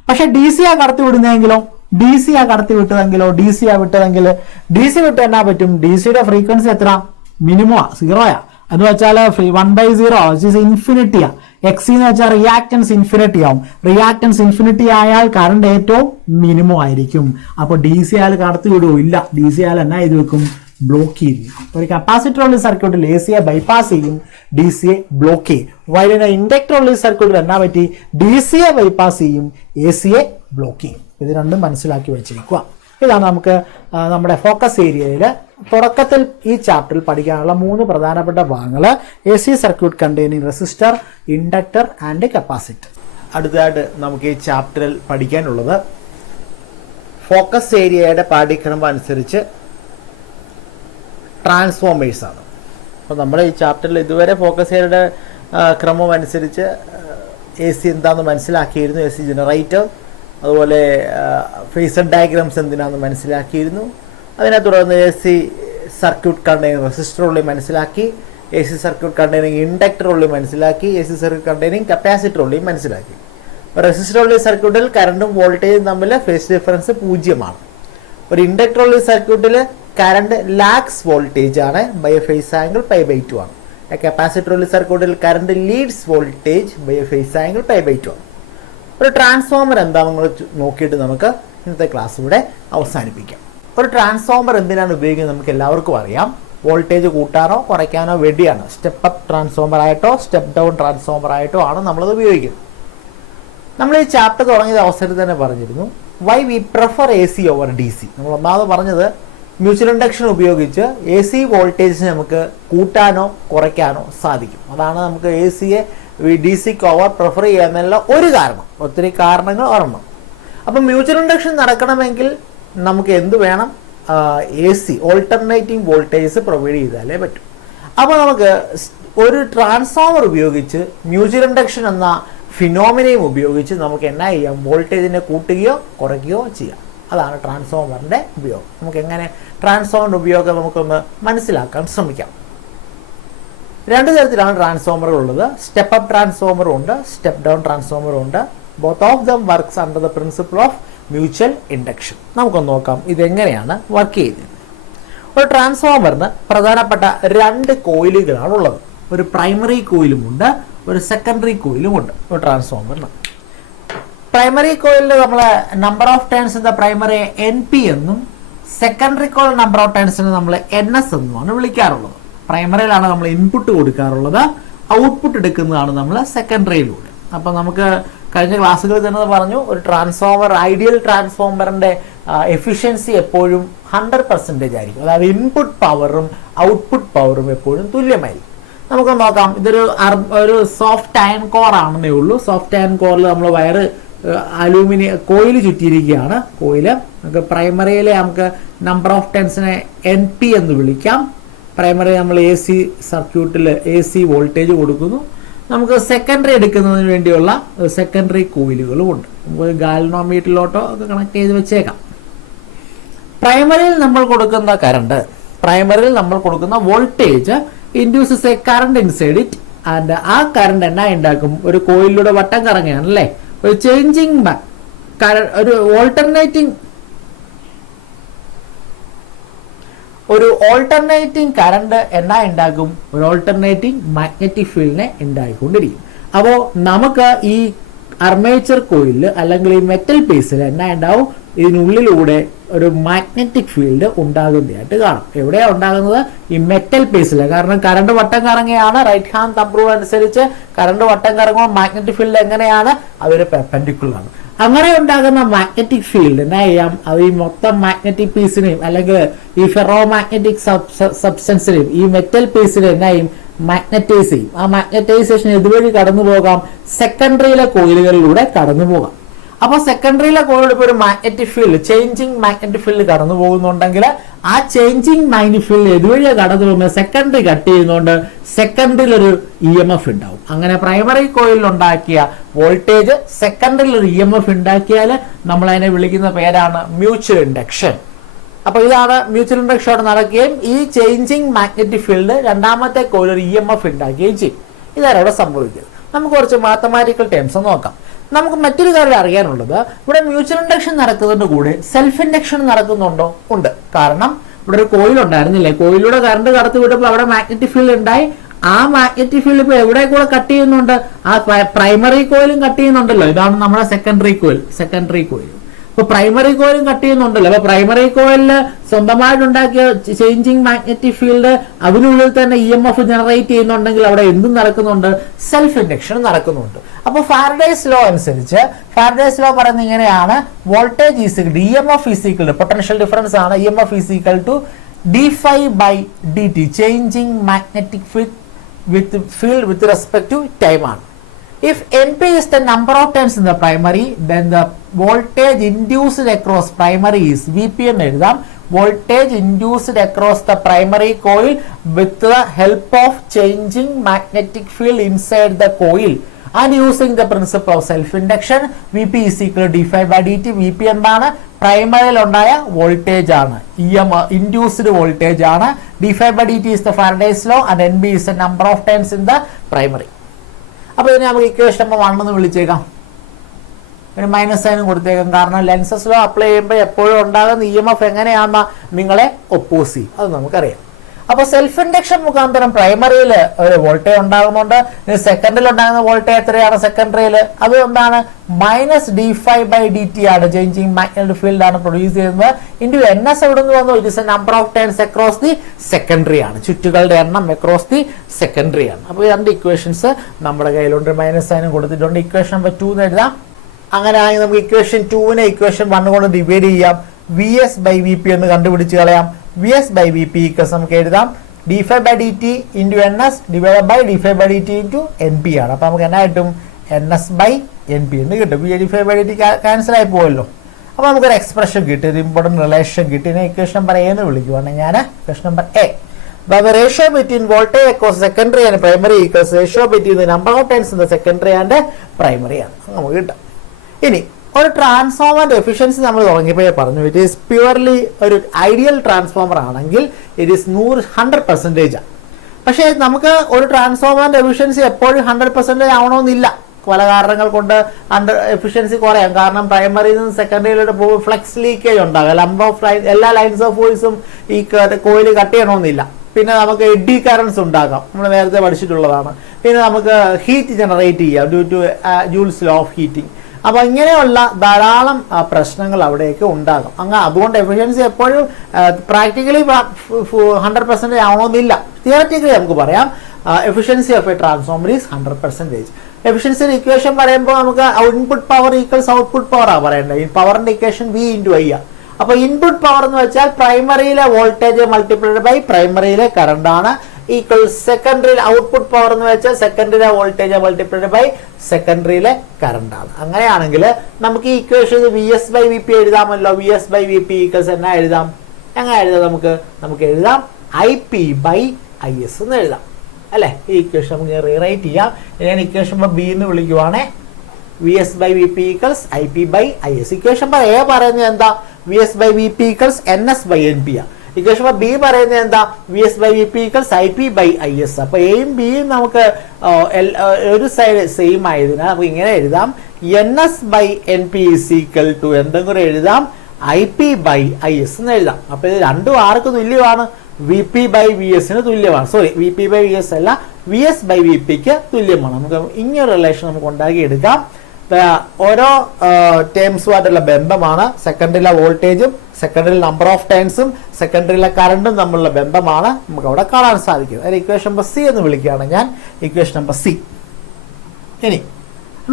പക്ഷെ ഡി സി ആ കടത്തി വിടുന്നതെങ്കിലോ, ഡി സി ആ കടത്തി വിട്ടതെങ്കിലോ, ഡി സി ആ വിട്ടതെങ്കിൽ ഡി സി വിട്ട് എന്നാ പറ്റും, ഡി സിയുടെ ഫ്രീക്വൻസി എത്ര, മിനിമോ സീറോയാ. എന്ന് വെച്ചാൽ 1/0 ഇൻഫിനിറ്റിയാ. എക്സി എന്ന് വെച്ചാൽ റിയാക്ടൻസ് ഇൻഫിനിറ്റി ആവും. റിയാക്ടൻസ് ഇൻഫിനിറ്റി ആയാൽ കറണ്ട് ഏറ്റവും മിനിമം ആയിരിക്കും. അപ്പൊ ഡി സി ആയാൽ കടത്തി വിടുവോ, ഇല്ല. ഡി സി ആയാൽ എന്നാ ചെയ്ത് വെക്കും, ബ്ലോക്ക് ചെയ്യും. ഒരു കപ്പാസിറ്റർ ഉള്ള സർക്യൂട്ടിൽ എ സിയെ ബൈപ്പാസ് ചെയ്യും, ഡി സിയെ ബ്ലോക്ക് ചെയ്യും. വൈദ്യുത ഇൻഡക്ടർ ഉള്ള സർക്യൂട്ടിൽ എന്നാ പറ്റി, ഡി സിയെ ബൈപ്പാസ് ചെയ്യും, എ സിയെ ബ്ലോക്ക് ചെയ്യും. ഇത് രണ്ടും മനസ്സിലാക്കി വെച്ചിരിക്കുക. ഇതാണ് നമുക്ക് നമ്മുടെ ഫോക്കസ് ഏരിയയിൽ തുടക്കത്തിൽ ഈ ചാപ്റ്ററിൽ പഠിക്കാനുള്ള 3 പ്രധാനപ്പെട്ട ഭാഗങ്ങൾ: A C circuit containing resistor, inductor and capacitor. അടുത്തതായിട്ട് നമുക്ക് ഈ ചാപ്റ്ററിൽ പഠിക്കാനുള്ളത് ഫോക്കസ് ഏരിയയുടെ പാഠ്യക്രമം അനുസരിച്ച് ട്രാൻസ്ഫോമേഴ്സ് ആണ്. അപ്പോൾ നമ്മുടെ ഈ ചാപ്റ്ററിൽ ഇതുവരെ ഫോക്കസ് ഏരിയയുടെ ക്രമം അനുസരിച്ച് എ സി എന്താണെന്ന് മനസ്സിലാക്കിയിരുന്നു, എ സി ജനറേറ്റർ, അതുപോലെ ഫേസർ ഡയഗ്രാംസ് എന്തിനാണെന്ന് മനസ്സിലാക്കിയിരുന്നു. അതിനെ തുടർന്ന് A C circuit containing resistor ഉള്ളി മനസ്സിലാക്കി, A C circuit containing inductor ഉള്ളി മനസ്സിലാക്കി, A C circuit containing capacitor ഉള്ളി മനസ്സിലാക്കി. റെസിസ്റ്റർ ഉള്ളി സർക്യൂട്ടിൽ കറണ്ടും വോൾട്ടേജും തമ്മിൽ ഫേസ് ഡിഫറൻസ് 0 ആണ്. ഒരു ഇൻഡക്ടർ ഉള്ളി സർക്യൂട്ടിൽ കറണ്ട് ലാക്സ് വോൾട്ടേജ് ആണ്, ബൈ ഫേസ് ആംഗിൾ π/2 ആണ്. കപ്പാസിറ്റർ ഉള്ളി സർക്യൂട്ടിൽ current leads voltage by phase angle π/2 ആണ്. ഒരു ട്രാൻസ്ഫോമർ എന്താണെന്ന് നോക്കിയിട്ട് നമുക്ക് ഇന്നത്തെ ക്ലാസ് ഇവിടെ അവസാനിപ്പിക്കാം. ഒരു ട്രാൻസ്ഫോമർ എന്തിനാണ് ഉപയോഗിക്കുന്നത് നമുക്ക് എല്ലാവർക്കും അറിയാം. വോൾട്ടേജ് കൂട്ടാനോ കുറയ്ക്കാനോ വേണ്ടിയാണ്. സ്റ്റെപ്പ് അപ്പ് ട്രാൻസ്ഫോമർ ആയിട്ടോ സ്റ്റെപ്പ് ഡൗൺ ട്രാൻസ്ഫോമർ ആയിട്ടോ ആണ് നമ്മളത് ഉപയോഗിക്കുന്നത്. നമ്മൾ ഈ ചാപ്റ്റർ തുടങ്ങിയ അവസരത്തിൽ തന്നെ പറഞ്ഞിരുന്നു, why we prefer A C over D C. നമ്മൾ ഒന്നാമത് പറഞ്ഞത് മ്യൂച്വൽ ഇൻഡക്ഷൻ ഉപയോഗിച്ച് എ സി വോൾട്ടേജ് നമുക്ക് കൂട്ടാനോ കുറയ്ക്കാനോ സാധിക്കും. അതാണ് നമുക്ക് എ സിയെ ഡി സിക്ക് ഓവർ പ്രിഫർ ചെയ്യാമെന്നുള്ള ഒരു കാരണം. ഒത്തിരി കാരണങ്ങൾ ഓർമ്മ. അപ്പം മ്യൂച്വൽ ഇൻഡക്ഷൻ നടക്കണമെങ്കിൽ നമുക്ക് എന്ത് വേണം, A C alternating voltage provide ചെയ്താലേ പറ്റും. അപ്പോൾ നമുക്ക് ഒരു ട്രാൻസ്ഫോമർ ഉപയോഗിച്ച് മ്യൂച്വൽ ഇൻഡക്ഷൻ എന്ന ഫിനോമിനയും ഉപയോഗിച്ച് നമുക്ക് എന്നാ ചെയ്യാം, വോൾട്ടേജിനെ കൂട്ടുകയോ കുറയ്ക്കുകയോ ചെയ്യാം. അതാണ് ട്രാൻസ്ഫോമറിൻ്റെ ഉപയോഗം. നമുക്ക് എങ്ങനെ ട്രാൻസ്ഫോമറിൻ്റെ ഉപയോഗം നമുക്കൊന്ന് മനസ്സിലാക്കാൻ ശ്രമിക്കാം. 2 തരത്തിലാണ് ട്രാൻസ്ഫോമറുകൾ ഉള്ളത്. സ്റ്റെപ്പ് അപ്പ് ട്രാൻസ്ഫോമറും ഉണ്ട്, സ്റ്റെപ്പ് ഡൗൺ ട്രാൻസ്ഫോമറും ഉണ്ട്. Both of dum works under the principle of mutual induction. നമുക്കൊന്ന് നോക്കാം ഇതെങ്ങനെയാണ് വർക്ക് ചെയ്യുന്നത്. ഒരു ട്രാൻസ്ഫോമറിന് പ്രധാനപ്പെട്ട 2 കോയിലുകളാണ് ഉള്ളത്. ഒരു പ്രൈമറി കോയിലും ഉണ്ട്, ഒരു സെക്കൻഡറി കോയിലും ഉണ്ട് ഒരു ട്രാൻസ്ഫോമറിന്. പ്രൈമറി കോയിലിൽ നമ്മൾ number of turns in the primary NP എന്നും സെക്കൻഡറി കോയിൽ നമ്പർ ഓഫ് ടേൺസിന് നമ്മൾ NS എന്നുമാണ് വിളിക്കാറുള്ളത്. പ്രൈമറിയിലാണ് നമ്മൾ ഇൻപുട്ട് കൊടുക്കാറുള്ളത്, ഔട്ട്പുട്ട് എടുക്കുന്നതാണ് നമ്മൾ സെക്കൻഡറിയിലൂടെ. അപ്പം നമുക്ക് കഴിഞ്ഞ ക്ലാസ്സുകളിൽ തന്നെ പറഞ്ഞു, ഒരു ട്രാൻസ്ഫോമർ ഐഡിയൽ ട്രാൻസ്ഫോമറിൻ്റെ എഫിഷ്യൻസി എപ്പോഴും 100% ആയിരിക്കും. അതായത് ഇൻപുട്ട് പവറും ഔട്ട്പുട്ട് പവറും എപ്പോഴും തുല്യമായിരിക്കും. നമുക്ക് നോക്കാം. ഒരു സോഫ്റ്റ് അയൺ കോർ ആണെന്നേ ഉള്ളൂ. സോഫ്റ്റ് അയൺ കോറിൽ നമ്മൾ വയറ് അലൂമിനിയം കോയിൽ ചുറ്റിയിരിക്കുകയാണ്. കോയില് നമുക്ക് പ്രൈമറിയിലെ നമുക്ക് നമ്പർ ഓഫ് ടേൺസിനെ NP എന്ന് വിളിക്കാം. പ്രൈമറി നമ്മൾ എ സി സർക്യൂട്ടിൽ എ സി വോൾട്ടേജ് കൊടുക്കുന്നു. നമുക്ക് സെക്കൻഡറി എടുക്കുന്നതിന് വേണ്ടിയുള്ള സെക്കൻഡറി കോയിലുകളും ഉണ്ട്. നമുക്ക് ഗാൽവനോമീറ്ററിലോട്ടോ ഒക്കെ കണക്ട് ചെയ്ത് വെച്ചേക്കാം. പ്രൈമറിയിൽ നമ്മൾ കൊടുക്കുന്ന കറണ്ട്, പ്രൈമറിയിൽ നമ്മൾ കൊടുക്കുന്ന voltage induces A current inside it. And ആ കറണ്ട് എന്നാ ഉണ്ടാക്കും, ഒരു കോയിലിലൂടെ വട്ടം കറങ്ങുകയാണ് അല്ലേ, ഒരു ചേഞ്ചിങ് ഒരു ഓൾട്ടർനേറ്റിംഗ് കറണ്ട് എന്നാ ഉണ്ടാക്കും, ഒരു ഓൾട്ടർനേറ്റിംഗ് മാഗ്നറ്റിക് ഫീൽഡിനെ ഉണ്ടായിക്കൊണ്ടിരിക്കും. അപ്പോൾ നമുക്ക് ഈ അർമേച്ചർ കോയിലിൽ അല്ലെങ്കിൽ ഈ മെറ്റൽ പീസിൽ എന്നാ ഉണ്ടാവും, ഇതിനുള്ളിലൂടെ ഒരു മാഗ്നറ്റിക് ഫീൽഡ് ഉണ്ടാകുന്നതായിട്ട് കാണും. എവിടെയാണ് ഉണ്ടാകുന്നത്, ഈ മെറ്റൽ പീസിൽ. കാരണം കറണ്ട് വട്ടം കറങ്ങിയാണ്, റൈറ്റ് ഹാൻഡ് തമ്പ് റൂൾ അനുസരിച്ച് കറണ്ട് വട്ടം കറങ്ങുമ്പോൾ മാഗ്നറ്റിക് ഫീൽഡ് എങ്ങനെയാണ്, അതൊരു പെർപെൻഡിക്കുലർ ആണ്. അങ്ങനെ ഉണ്ടാകുന്ന മാഗ്നറ്റിക് ഫീൽഡ് എന്നാ ചെയ്യാം, അത് ഈ മൊത്തം മാഗ്നറ്റിക് പീസിനെയും അല്ലെങ്കിൽ ഈ ഫെറോ മാഗ്നറ്റിക് സബ്സ്റ്റൻസിനെയും ഈ മെറ്റൽ പീസിനെ എന്നാ ചെയ്യും, മാഗ്നറ്റൈസ് ചെയ്യും. ആ മാഗ്നറ്റൈസേഷൻ ഇതുവഴി കടന്നു പോകാം, സെക്കൻഡറിയിലെ കോയിലുകളിലൂടെ കടന്നു പോകാം. അപ്പോൾ സെക്കൻഡറിയിലെ കോയിലൂടെ ഇപ്പോൾ ഒരു magnetic field, changing magnetic field കടന്നു പോകുന്നുണ്ടെങ്കിൽ ആ ചേഞ്ചിങ് മാഗ്നറ്റിക് ഫീൽഡ് ഇതുവഴിയാണ് കടന്നു പോകുമ്പോൾ സെക്കൻഡറി കട്ട് ചെയ്യുന്നതുകൊണ്ട് സെക്കൻഡറിയിൽ ഒരു EMF ഉണ്ടാവും. അങ്ങനെ പ്രൈമറി കോയിലിൽ ഉണ്ടാക്കിയ വോൾട്ടേജ് സെക്കൻഡറിയിൽ ഒരു EMF ഉണ്ടാക്കിയാൽ നമ്മൾ അതിനെ വിളിക്കുന്ന പേരാണ് മ്യൂച്വൽ ഇൻഡക്ഷൻ. അപ്പോൾ ഇതാണ് മ്യൂച്വൽ ഇൻഡക്ഷൻ നടക്കുകയും ഈ ചേഞ്ചിങ് മാഗ്നറ്റിക് ഫീൽഡ് രണ്ടാമത്തെ കോയിൽ ഒരു EMF ഉണ്ടാക്കുകയും ചെയ്യും. ഇതാണ് അവിടെ സംഭവിക്കുന്നത്. നമുക്ക് കുറച്ച് മാത്തമാറ്റിക്കൽ ടേംസ് നോക്കാം. നമുക്ക് മറ്റൊരു കാര്യം അറിയാനുള്ളത്, ഇവിടെ മ്യൂച്വൽ ഇൻഡക്ഷൻ നടക്കുന്നതിന്റെ കൂടെ സെൽഫ് ഇൻഡക്ഷൻ നടക്കുന്നുണ്ടോ? ഉണ്ട്. കാരണം ഇവിടെ ഒരു കോയിൽ ഉണ്ടായിരുന്നില്ലേ, കോയിലൂടെ കറണ്ട് കടത്തി വിട്ടപ്പോൾ അവിടെ മാഗ്നറ്റിക് ഫീൽഡ് ഉണ്ടായി. ആ മാഗ്നറ്റിക് ഫീൽഡ് ഇപ്പൊ എവിടെ കൂടെ കട്ട് ചെയ്യുന്നുണ്ട്? ആ പ്രൈമറി കോയിലും കട്ട് ചെയ്യുന്നുണ്ടല്ലോ. ഇതാണ് നമ്മുടെ സെക്കൻഡറി കോയിൽ. ഇപ്പൊ പ്രൈമറി കോയിലും കട്ട് ചെയ്യുന്നുണ്ടല്ലോ. അപ്പൊ പ്രൈമറി കോയിലില് സ്വന്തമായിട്ടുണ്ടാക്കിയ ചേഞ്ചിങ് മാഗ്നറ്റിക് ഫീൽഡ് അതിനുള്ളിൽ തന്നെ EMF ജനറേറ്റ് ചെയ്യുന്നുണ്ടെങ്കിൽ അവിടെ എന്തും നടക്കുന്നുണ്ട്? സെൽഫ് ഇൻഡക്ഷൻ നടക്കുന്നുണ്ട്. അപ്പൊ ഫാരഡേസ് ലോ അനുസരിച്ച്, ഫാരഡേസ് ലോ പറയുന്നത് ഇങ്ങനെയാണ്, voltage is equal EMF is equal potential difference ആണ്, EMF is equal to d∅dt, changing magnetic field with respect to time ആണ്. If NP is the number of turns in the primary, then the voltage induced across primary is VP എന്ന് എഴുതാം. Voltage induced across the primary coil with the help of changing magnetic field inside the coil and using the principle of self-induction, VP is equal to d∅dt. VP എന്താണ്? പ്രൈമറിയിൽ ഉണ്ടായ voltage ആണ്, induced voltage ആണ്. d∅dt is the Faraday's law and NB is the number of turns in the primary. അപ്പോൾ ഇതിനെ നമുക്ക് equation number 1 എന്ന് വിളിച്ചേക്കാം. പിന്നെ മൈനസ് സൈനും കൊടുത്തേക്കാം. കാരണം ലെൻസസ് ലോ അപ്ലൈ ചെയ്യുമ്പോൾ എപ്പോഴും ഉണ്ടാകുന്ന EMF എങ്ങനെയാണെന്ന് നിങ്ങളെ ഒപ്പോസ് ചെയ്യും, അത് നമുക്കറിയാം. അപ്പോൾ സെൽഫ് ഇൻഡക്ഷൻ മുഖാന്തരം പ്രൈമറിയിൽ ഒരു വോൾട്ടേജ് ഉണ്ടാകുന്നുണ്ട്. സെക്കൻഡറിൽ ഉണ്ടാകുന്ന വോൾട്ടേജ് എത്രയാണ്? സെക്കൻഡറിയിൽ അത് എന്താണ്? -d∅dt ആണ്, ചേഞ്ചിങ് മാഗ്നറ്റിക് ഫീൽഡ് ആണ് പ്രൊഡ്യൂസ് ചെയ്യുന്നത്. ഇൻറ്റു NS എവിടെ നിന്ന് വന്നു? It is A number of turns across the secondary ആണ്, ചുറ്റുകളുടെ എണ്ണം അക്രോസ് ദി സെക്കൻഡറി ആണ്. അപ്പോൾ ഈ രണ്ട് ഇക്വേഷൻസ് നമ്മുടെ കയ്യിലുണ്ട്, മൈനസ് സൈനും കൊടുത്തിട്ടുണ്ട്. ഇക്വേഷൻ നമ്പർ 2 എന്ന് എഴുതാം. അങ്ങനെ ആണെങ്കിൽ നമുക്ക് ഇക്വേഷൻ 2നെ ഇക്വേഷൻ 1 കൊണ്ട് ഡിവൈഡ് ചെയ്യാം. VS/VP എന്ന് കണ്ടുപിടിച്ച് കളയാം. VS/VP നമുക്ക് എഴുതാം d∅dt into NS divided by d∅dt into NP ആണ്. അപ്പൊ നമുക്ക് എന്നാ കിട്ടും? NS/NP എന്ന് കിട്ടും. d∅dt ക്യാൻസൽ ആയി പോയല്ലോ. അപ്പൊ നമുക്കൊരു എക്സ്പ്രഷൻ കിട്ടി, ഒരു ഇമ്പോർട്ടന്റ് റിലേഷൻ കിട്ടി. ഇതിനെ ഇക്വേഷൻ നമ്പർ A എന്ന് വിളിക്കുവാണ് ഞാൻ. Equation number A, the ratio between voltage across secondary and primary equals ratio between the number of turns in the secondary and primary ആണ് നമുക്ക് കിട്ടും. ഇനി ഒരു ട്രാൻസ്ഫോമറിന്റെ എഫിഷ്യൻസി നമ്മൾ തുടങ്ങിയപ്പോഴേ പറഞ്ഞു, ഇറ്റ് ഈസ് പ്യുവർലി ഒരു ഐഡിയൽ ട്രാൻസ്ഫോമർ ആണെങ്കിൽ ഇറ്റ് ഈസ് 100% ആണ്. പക്ഷേ നമുക്ക് ഒരു ട്രാൻസ്ഫോമറിന്റെ എഫിഷ്യൻസി എപ്പോഴും 100% ആവണമെന്നില്ല. പല കാരണങ്ങൾ കൊണ്ട് എഫിഷ്യൻസി കുറയാം. കാരണം പ്രൈമറിയിൽ നിന്ന് സെക്കൻഡറിയിലോട്ട് പോകുമ്പോൾ ഫ്ലക്സ് ലീക്കേജ് ഉണ്ടാകും. നമ്പർ ഓഫ് ലൈൻ, എല്ലാ ലൈൻസ് ഓഫ് ഫോഴ്സും ഈ കോയിൽ കട്ട് ചെയ്യണമെന്നില്ല. പിന്നെ നമുക്ക് എഡി കറൻസ് ഉണ്ടാകാം, നമ്മൾ നേരത്തെ പഠിച്ചിട്ടുള്ളതാണ്. പിന്നെ നമുക്ക് ഹീറ്റ് ജനറേറ്റ് ചെയ്യാം due to Joule's law of heating. അപ്പോൾ ഇങ്ങനെയുള്ള ധാരാളം പ്രശ്നങ്ങൾ അവിടെയൊക്കെ ഉണ്ടാകും. അതുകൊണ്ട് എഫിഷ്യൻസി എപ്പോഴും പ്രാക്ടിക്കലി 100% ആവണമെന്നില്ല. തിയററ്റിക്കലി നമുക്ക് പറയാം efficiency of a transformer is 100%. എഫിഷ്യൻസിയുടെ ഇക്വേഷൻ പറയുമ്പോൾ നമുക്ക് input power equals output power ആണ് പറയേണ്ടത്. ഈ പവറിന്റെ ഇക്വേഷൻ V × I ആണ്. അപ്പോൾ ഇൻപുട്ട് പവർ എന്ന് വെച്ചാൽ പ്രൈമറിയിലെ വോൾട്ടേജ് മൾട്ടിപ്ലൈഡ് ബൈ പ്രൈമറിയിലെ കറണ്ട് ആണ്. ഈക്വൽസ് സെക്കൻഡറിയിൽ ഔട്ട്പുട്ട് പവർ എന്ന് വെച്ചാൽ സെക്കൻഡറിയിലെ വോൾട്ടേജ് മൾട്ടിപ്ലൈഡ് ബൈ സെക്കൻഡറിയിലെ കറണ്ട് ആണ്. അങ്ങനെയാണെങ്കിൽ നമുക്ക് ഈ ഇക്വേഷൻ VS/VP എഴുതാമല്ലോ. VS/VP ഈക്വൽസ് എന്നാ എഴുതാം? എങ്ങനെ എഴുതാം? നമുക്ക് എഴുതാം IP/IS എന്ന് എഴുതാം അല്ലെ. ഈ ഇക്വേഷൻ നമുക്ക് റീറൈറ്റ് ചെയ്യാം. ഞാൻ ഇക്വേഷൻ നമ്പർ B എന്ന് വിളിക്കുവാണേ. VS/VP equals IP/IS. Equation number A പറയുന്നത് എന്താ? VS/VP ഈക്വൽസ് NS/NP ആണ്. ഇക്വേഷൻ നമ്പർ B പറയുന്നത് എന്താ? VS/VP equals IP/IS. അപ്പൊ എയും ബിയും നമുക്ക് ഒരു സൈഡ് സെയിം ആയതിനാൽ നമുക്ക് ഇങ്ങനെ എഴുതാം, NS/NP ഈസ് ഈക്വൽ ടു എന്തെങ്കിലും എഴുതാം IP/IS എന്ന് എഴുതാം. അപ്പൊ ഇത് രണ്ടും ആർക്ക് തുല്യമാണ്? VP/VS തുല്യമാണ്. സോറി, VP/VS അല്ല, VS/VPക്ക് തുല്യമാണ്. നമുക്ക് ഇങ്ങനൊരു റിലേഷൻ നമുക്ക് ഉണ്ടാക്കിയെടുക്കാം. ഓരോ ടേംസുമായിട്ടുള്ള ബന്ധമാണ്. സെക്കൻഡറിയിലെ വോൾട്ടേജും സെക്കൻഡറിയിലെ നമ്പർ ഓഫ് ടേൺസും സെക്കൻഡറിയിലെ കറണ്ടും തമ്മിലുള്ള ബന്ധമാണ് നമുക്ക് അവിടെ കാണാൻ സാധിക്കും. അതിന് ഇക്വേഷൻ നമ്പർ C എന്ന് വിളിക്കുകയാണ് ഞാൻ. Equation number C. ഇനി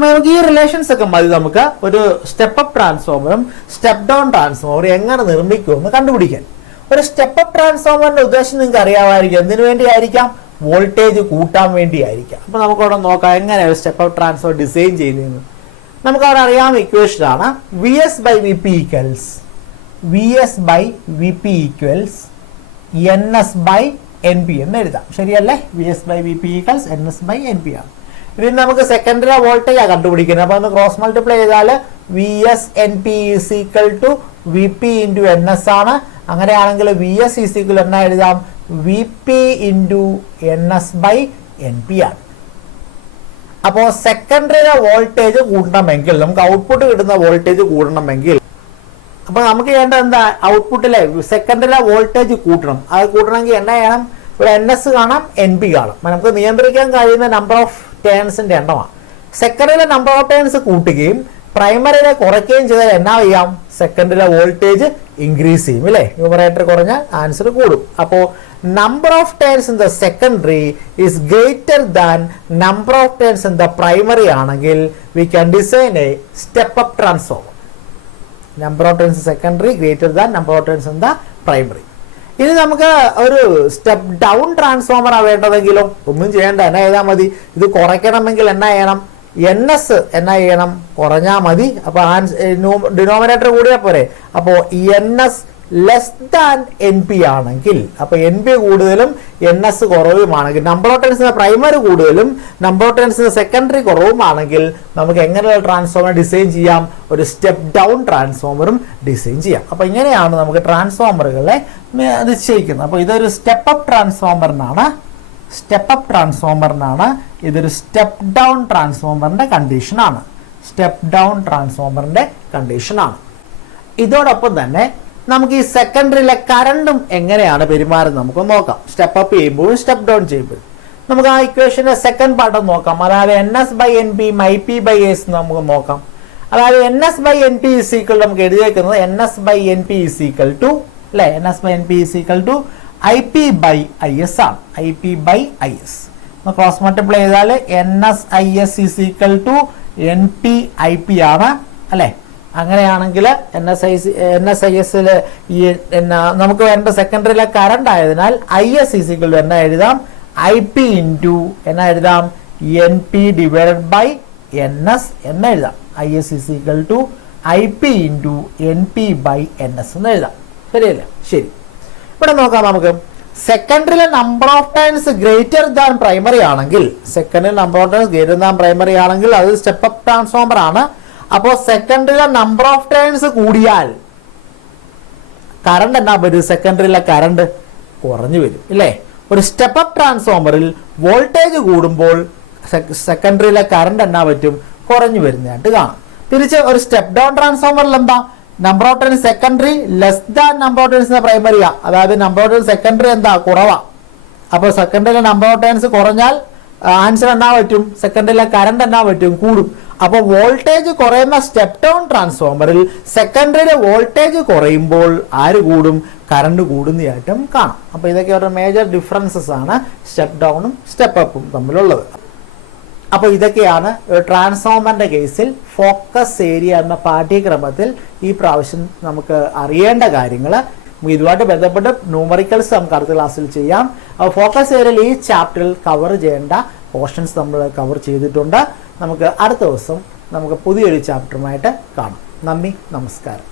നമുക്ക് ഈ റിലേഷൻസ് ഒക്കെ മതി നമുക്ക് ഒരു സ്റ്റെപ്പ് അപ്പ് ട്രാൻസ്ഫോമറും സ്റ്റെപ്പ് ഡൗൺ ട്രാൻസ്ഫോമറും എങ്ങനെ നിർമ്മിക്കുമെന്ന് കണ്ടുപിടിക്കാൻ. ഒരു സ്റ്റെപ്പ് അപ്പ് ട്രാൻസ്ഫോമറിന്റെ ഉദ്ദേശം നിങ്ങൾക്ക് അറിയാമായിരിക്കും. എന്തിനു വേണ്ടിയായിരിക്കാം? വോൾട്ടേജ് കൂട്ടാൻ വേണ്ടിയായിരിക്കാം. അപ്പൊ നമുക്കവിടെ നോക്കാം എങ്ങനെ ഒരു സ്റ്റെപ്പ് അപ്പ് ട്രാൻസ്ഫോമർ ഡിസൈൻ ചെയ്തതെന്ന്. നമുക്ക് അവിടെ അറിയാവുന്ന ഇക്വേഷൻ ആണ് VS/VP ഈക്വൽസ് NS/NP എന്ന് എഴുതാം. ശരിയല്ലേ? VS/VP ഈക്വൽസ് NS/NP ആണ്. ഇതിന് നമുക്ക് സെക്കൻഡറി വോൾട്ടേജ് കണ്ടുപിടിക്കുന്നത്. അപ്പൊ ഒന്ന് ക്രോസ് മൾട്ടിപ്ലൈ ചെയ്താൽ VS/NP is equal to VP × NS ആണ്. അങ്ങനെയാണെങ്കിൽ വി എസ് ഈസ് ഈക്വൽ എന്നാ എഴുതാം, V P into N S by N P ആണ്. അപ്പോൾ സെക്കൻഡറിയിലെ വോൾട്ടേജ് കൂട്ടണമെങ്കിൽ, നമുക്ക് ഔട്ട്പുട്ട് കിട്ടുന്ന വോൾട്ടേജ് കൂടണമെങ്കിൽ, അപ്പോൾ നമുക്ക് ചെയ്യേണ്ടത് എന്താ, ഔട്ട്പുട്ടിലെ സെക്കൻഡറിയിലെ വോൾട്ടേജ് കൂട്ടണം. അത് കൂട്ടണമെങ്കിൽ എന്നാ ചെയ്യണം, ഇവിടെ എൻ എസ് കാണാം, എൻ പി കാണാം. നമുക്ക് നിയന്ത്രിക്കാൻ കഴിയുന്ന നമ്പർ ഓഫ് ടേൺസിന്റെ എണ്ണമാണ്. സെക്കൻഡറിയിലെ നമ്പർ ഓഫ് ടേൺസ് കൂട്ടുകയും പ്രൈമറിയിലെ കുറയ്ക്കുകയും ചെയ്താൽ എന്നാ ചെയ്യാം, സെക്കൻഡറിയിലെ വോൾട്ടേജ് ഇൻക്രീസ് ചെയ്യും അല്ലേ. ന്യൂമറേറ്റർ കുറഞ്ഞാൽ ആൻസർ കൂടും. അപ്പോൾ number of turns in the secondary is greater than number of turns in the primary ആണെങ്കിൽ we can design a step up transformer. Number of turns secondary greater than number of turns in the primary. ഇനി നമുക്ക് ഒരു step down transformer വേണ്ടതെങ്കിലോ ഒന്നും ചെയ്യേണ്ട, എന്നാ ചെയ്താൽ മതി, ഇത് കുറയ്ക്കണമെങ്കിൽ എന്നാ ചെയ്യണം, എൻ എസ് എന്നാ ചെയ്യണം, കുറഞ്ഞാൽ മതി. അപ്പൊ ഡിനോമിനേറ്റർ കൂടിയാൽ പോരെ. അപ്പോൾ N S less than N P ആണെങ്കിൽ, അപ്പൊ എൻ പി കൂടുതലും എൻ എസ് കുറവുമാണെങ്കിൽ, നമ്പർ ഓഫ് ടേൺസിന്റെ പ്രൈമറി കൂടുതലും നമ്പർ ഓഫ് ടേൺസിന്റെ സെക്കൻഡറി കുറവുമാണെങ്കിൽ നമുക്ക് എങ്ങനെയുള്ള ട്രാൻസ്ഫോമർ ഡിസൈൻ ചെയ്യാം, ഒരു സ്റ്റെപ്പ് ഡൗൺ ട്രാൻസ്ഫോമറും ഡിസൈൻ ചെയ്യാം. അപ്പൊ ഇങ്ങനെയാണ് നമുക്ക് ട്രാൻസ്ഫോമറുകളെ നിശ്ചയിക്കുന്നത്. അപ്പൊ ഇതൊരു സ്റ്റെപ്പ് അപ്പ് ട്രാൻസ്ഫോമറിനാണ്, ഇതൊരു സ്റ്റെപ്പ് ഡൗൺ ട്രാൻസ്ഫോമറിന്റെ കണ്ടീഷനാണ്, ഇതോടൊപ്പം തന്നെ നമുക്ക് ഈ സെക്കൻഡറിയിലെ കറണ്ടും എങ്ങനെയാണ് പെരുമാറുന്നത് നമുക്ക് നോക്കാം. സ്റ്റെപ്പ് അപ്പ് ചെയ്യുമ്പോഴും സ്റ്റെപ്പ് ഡൗൺ ചെയ്യുമ്പോഴും നമുക്ക് ആ ഇക്വേഷന്റെ സെക്കൻഡ് പാർട്ട് നോക്കാം. അതായത് N S by N P I P by S നമുക്ക് നോക്കാം. അതായത് N S by N P is equal നമുക്ക് എഴുതിയേക്കുന്നത് N S by N P is equal to അല്ലെ, N S by N P is equal to I P by I S ആണ്. I P by I S cross multiply ചെയ്താൽ N S I S is equal to N P I P ആണ് അല്ലെ. അങ്ങനെയാണെങ്കിൽ N S I എസിൽ ഈ നമുക്ക് വേണ്ട സെക്കൻഡറിയിലെ കറണ്ട് ആയതിനാൽ I S is equal to എന്നാ എഴുതാം, ഐ പി ഇൻറ്റു എന്നാ എഴുതാം, N P divided by N S എന്ന് എഴുതാം. I S is equal to I P into N P by N S എന്ന് എഴുതാം. ശരിയല്ലേ? ശരി. ഇവിടെ നോക്കാം നമുക്ക്. സെക്കൻഡറിയിലെ number of turns greater than primary ആണെങ്കിൽ, അത് സ്റ്റെപ്പ് അപ്പ് ട്രാൻസ്ഫോമർ ആണ്. അപ്പോൾ സെക്കൻഡറിയിലെ നമ്പർ ഓഫ് ടേൺസ് കൂടിയാൽ കറണ്ട് എന്നാ വരും, സെക്കൻഡറിയിലെ കറണ്ട് കുറഞ്ഞു വരും ഇല്ലേ. ഒരു സ്റ്റെപ്പ് അപ്പ് ട്രാൻസ്ഫോമറിൽ വോൾട്ടേജ് കൂടുമ്പോൾ സെക്കൻഡറിയിലെ കറണ്ട് എന്നാ പറ്റും, കുറഞ്ഞു വരുന്നതായിട്ട് കാണാം. തിരിച്ച് ഒരു സ്റ്റെപ്പ് ഡൗൺ ട്രാൻസ്ഫോമറിൽ എന്താ, number of turns secondary less than number of turns പ്രൈമറിയാ. അതായത് നമ്പർ ഓഫ് ടേൺസ് സെക്കൻഡറി എന്താ, കുറവാ. അപ്പോൾ സെക്കൻഡറിയിലെ നമ്പർ ഓഫ് ടേൺസ് കുറഞ്ഞാൽ ആൻസർ എന്നാ പറ്റും, സെക്കൻഡറിയിലെ കറണ്ട് എന്നാ പറ്റും, കൂടും. അപ്പോൾ വോൾട്ടേജ് കുറയുന്ന സ്റ്റെപ്പ് ഡൗൺ ട്രാൻസ്ഫോമറിൽ സെക്കൻഡറിയിലെ വോൾട്ടേജ് കുറയുമ്പോൾ ആര് കൂടും, കറണ്ട് കൂടുന്നതായിട്ടും കാണാം. അപ്പോൾ ഇതൊക്കെ ഒരു മേജർ ഡിഫറൻസസ് ആണ് സ്റ്റെപ്പ് ഡൗണും സ്റ്റെപ്പ് അപ്പും തമ്മിലുള്ളത്. അപ്പോൾ ഇതൊക്കെയാണ് ട്രാൻസ്ഫോമറിന്റെ കേസിൽ ഫോക്കസ് ഏരിയ എന്ന പാഠ്യക്രമത്തിൽ ഈ പ്രാവശ്യം നമുക്ക് അറിയേണ്ട കാര്യങ്ങൾ. ഇതുമായിട്ട് ബന്ധപ്പെട്ട് ന്യൂമറിക്കൽസ് നമുക്ക് അടുത്ത ക്ലാസ്സിൽ ചെയ്യാം. അപ്പോൾ ഫോക്കസ് ഏരിയയിൽ ഈ ചാപ്റ്ററിൽ കവർ ചെയ്യേണ്ട പോർഷൻസ് നമ്മൾ കവർ ചെയ്തിട്ടുണ്ട്. നമുക്ക് അടുത്ത ദിവസം നമുക്ക് പുതിയൊരു ചാപ്റ്ററുമായിട്ട് കാണാം. നന്ദി, നമസ്കാരം.